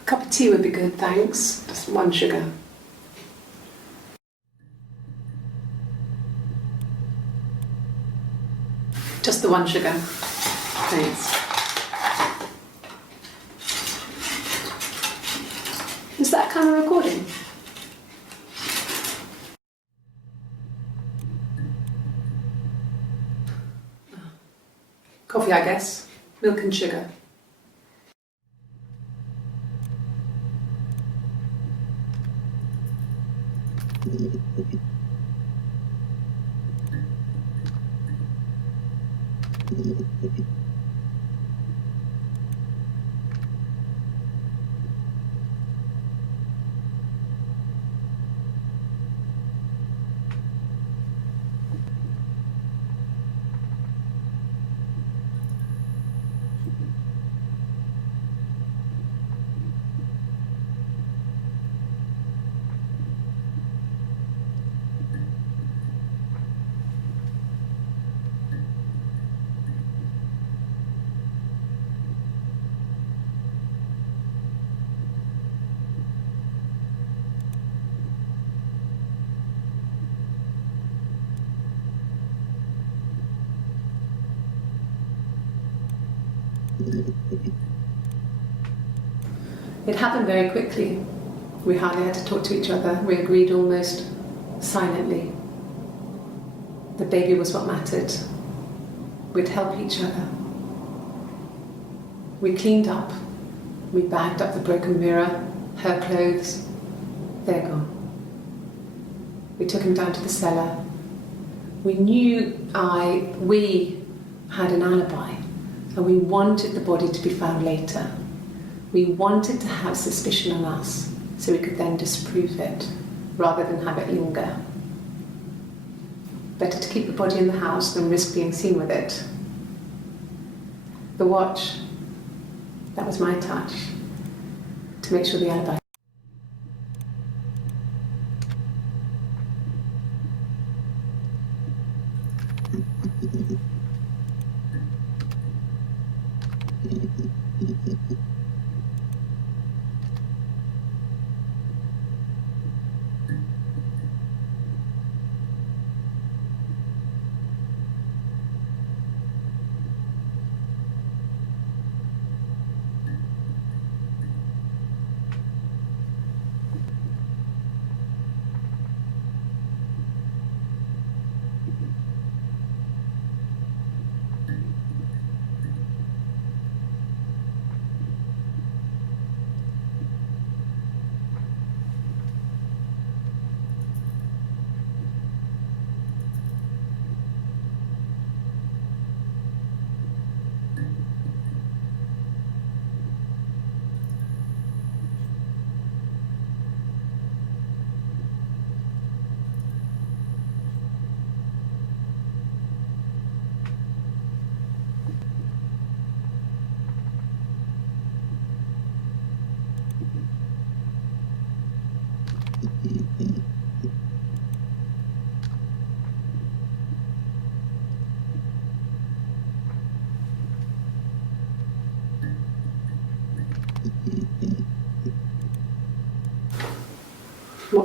A cup of tea would be good, thanks. Just 1 sugar. Just the 1 sugar. Thanks. Is that camera recording? Coffee, I guess. Milk and sugar. It happened very quickly. We hardly had to talk to each other. We agreed almost silently. The baby was what mattered. We'd help each other. We cleaned up. We bagged up the broken mirror, her clothes. They're gone. We took him down to the cellar. We knew we had an alibi, and we wanted the body to be found later. We wanted to have suspicion on us so we could then disprove it rather than have it linger. Better to keep the body in the house than risk being seen with it. The watch, that was my touch to make sure the alibi.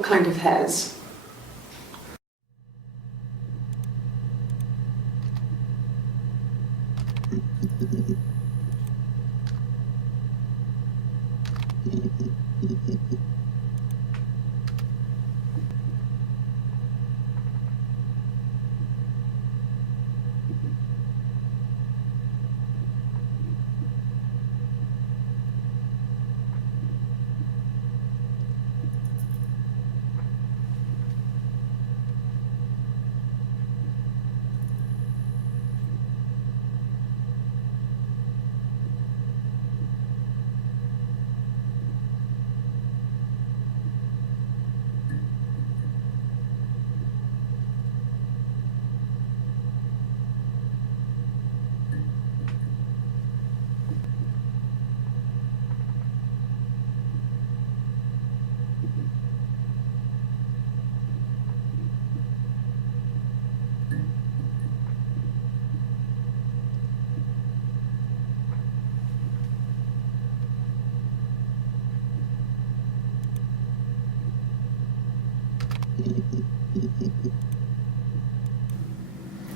kind of hairs?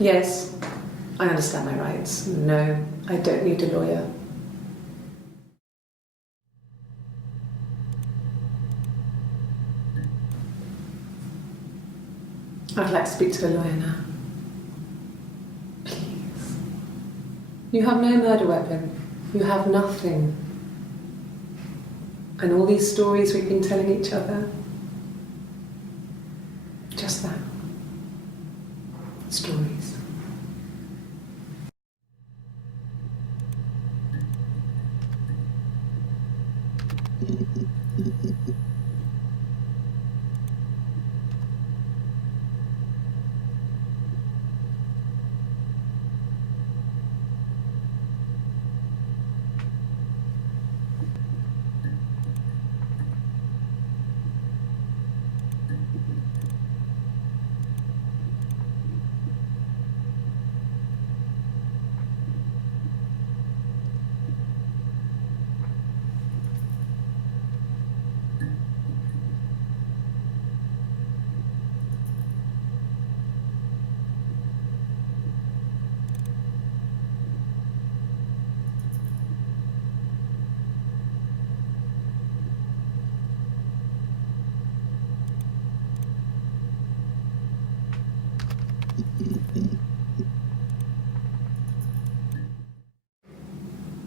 Yes, I understand my rights. No, I don't need a lawyer. I'd like to speak to a lawyer now. Please. You have no murder weapon. You have nothing. And all these stories we've been telling each other, just that. Stories.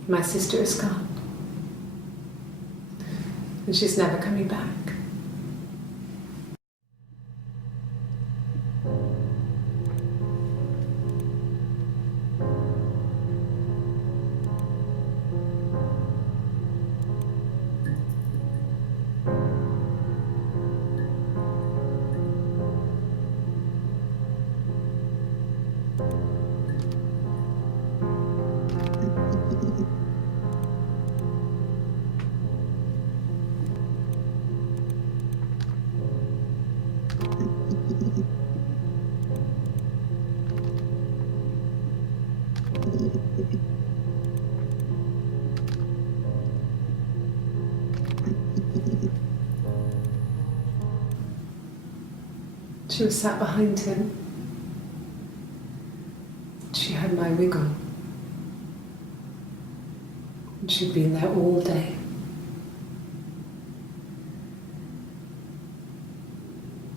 My sister is gone. And she's never coming back. She was sat behind him. She had my wig on. And she'd been there all day.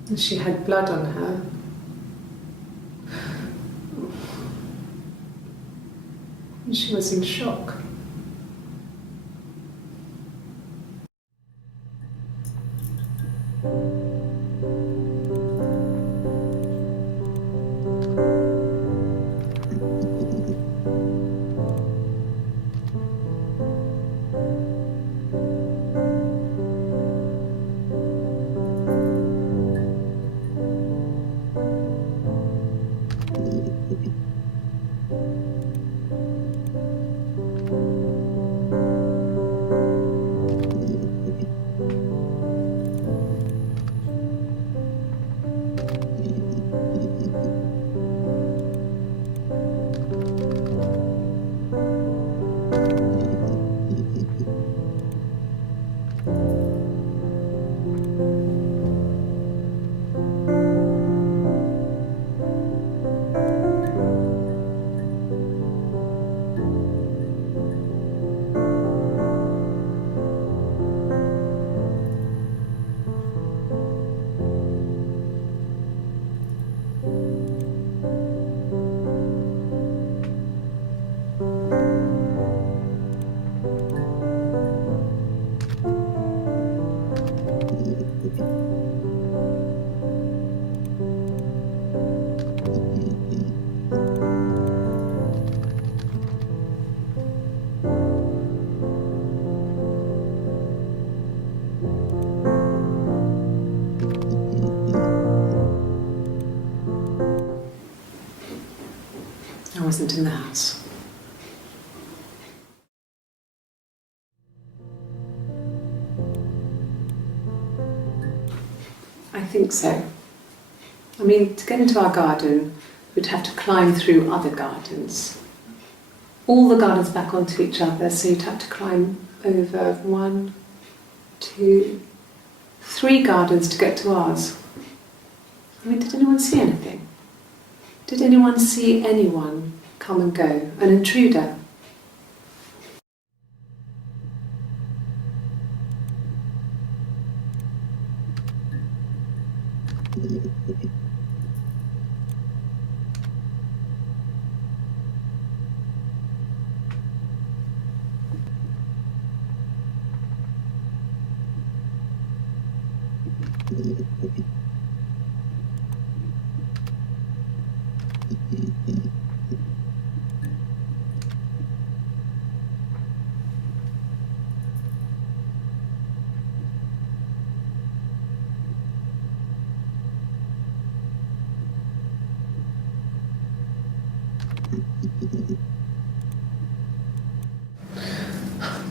And she had blood on her. And she was in shock. I wasn't in the house. I think so. I mean, to get into our garden, we'd have to climb through other gardens. All the gardens back onto each other, so you'd have to climb over 1, 2, 3 gardens to get to ours. I mean, did anyone see anything? Did anyone see anyone come and go? An intruder?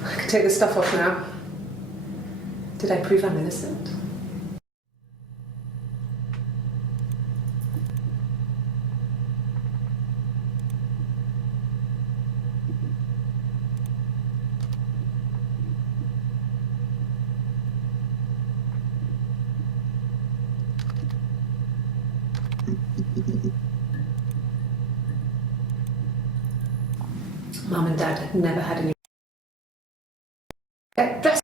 I can take the stuff off now. Did I prove I'm innocent? Mum and Dad had never had any. Get dressed.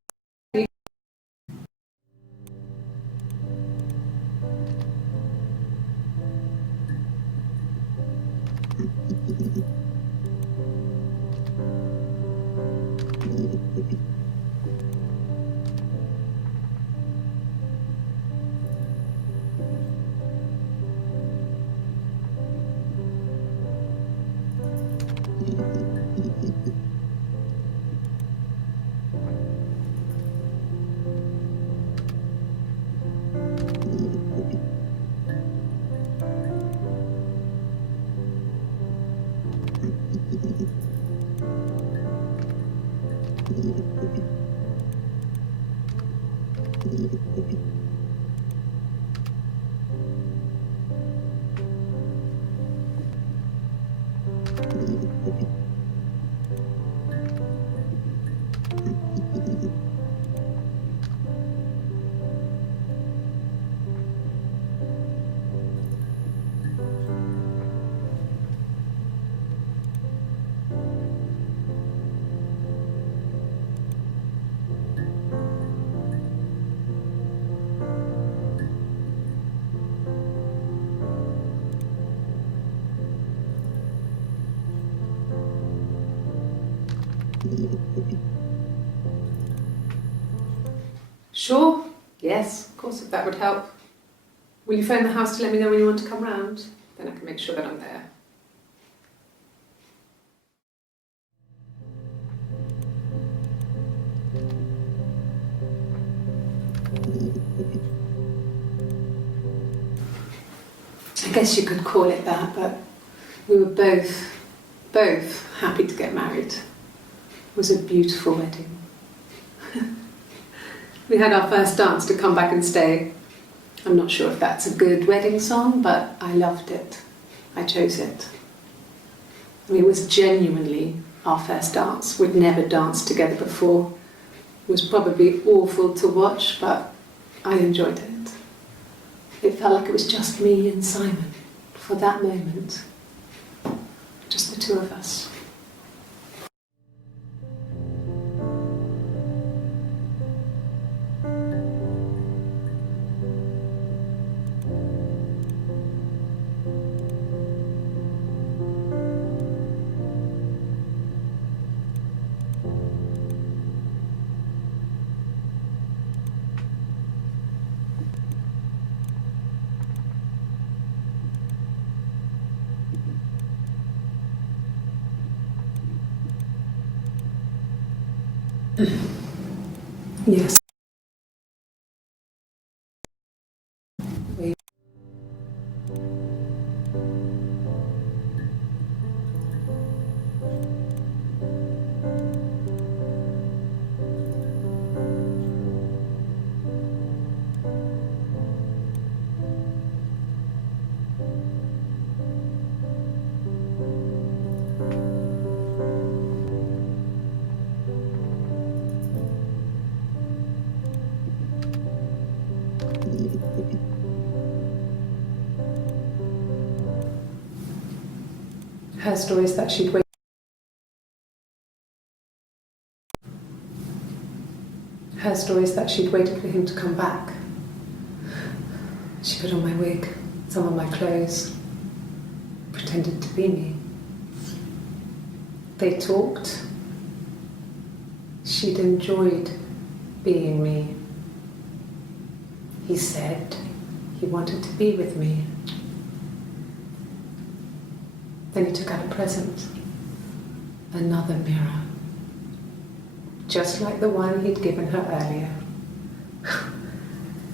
Sure? Yes, of course, if that would help. Will you phone the house to let me know when you want to come round? Then I can make sure that I'm there. I guess you could call it that, but we were both happy to get married. It was a beautiful wedding. We had our first dance to Come Back and Stay. I'm not sure if that's a good wedding song, but I loved it. I chose it. I mean, it was genuinely our first dance. We'd never danced together before. It was probably awful to watch, but I enjoyed it. It felt like it was just me and Simon for that moment. Just the two of us. Yes. Her story is that she'd waited. Her story is that she'd waited for him to come back. She put on my wig, some of my clothes, pretended to be me. They talked. She'd enjoyed being me. He said he wanted to be with me. Then he took out a present, another mirror, just like the one he'd given her earlier.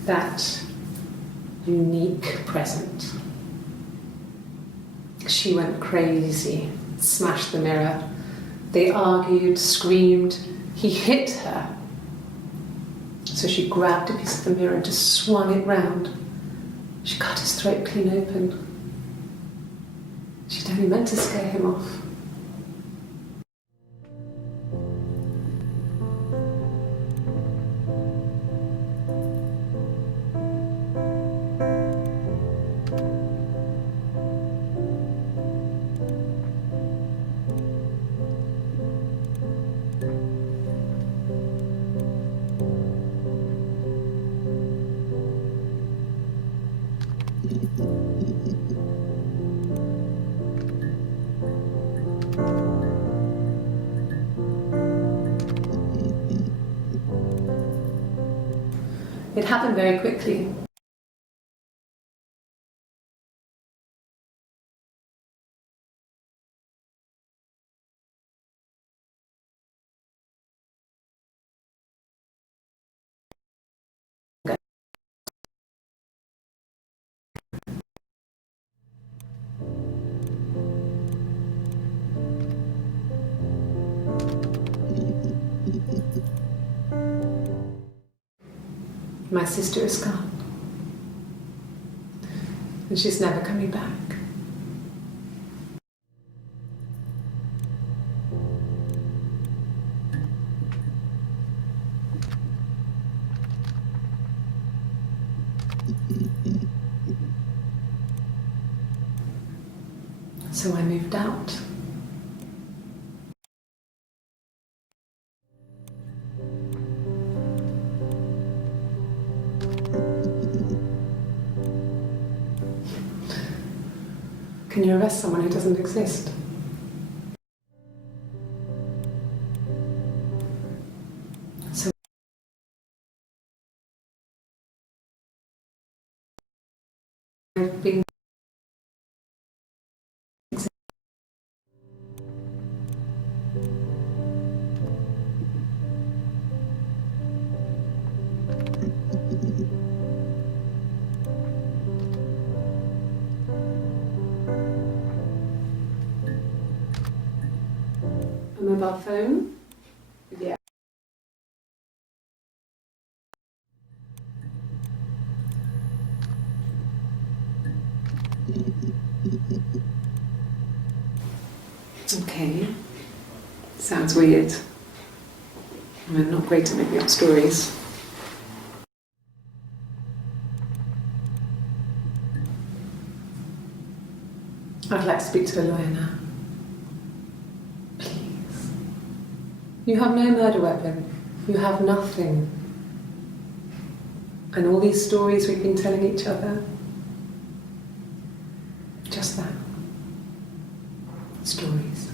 That unique present. She went crazy, smashed the mirror. They argued, screamed. He hit her. So she grabbed a piece of the mirror and just swung it round. She cut his throat clean open. She'd only meant to scare him off. It happened very quickly. My sister is gone, and she's never coming back. So I moved out. Can you arrest someone who doesn't exist? So I've been a mobile phone? Yeah. Okay. Sounds weird. I'm not great at making up stories. I'd like to speak to a lawyer now. Please. You have no murder weapon. You have nothing. And all these stories we've been telling each other, just that. Stories.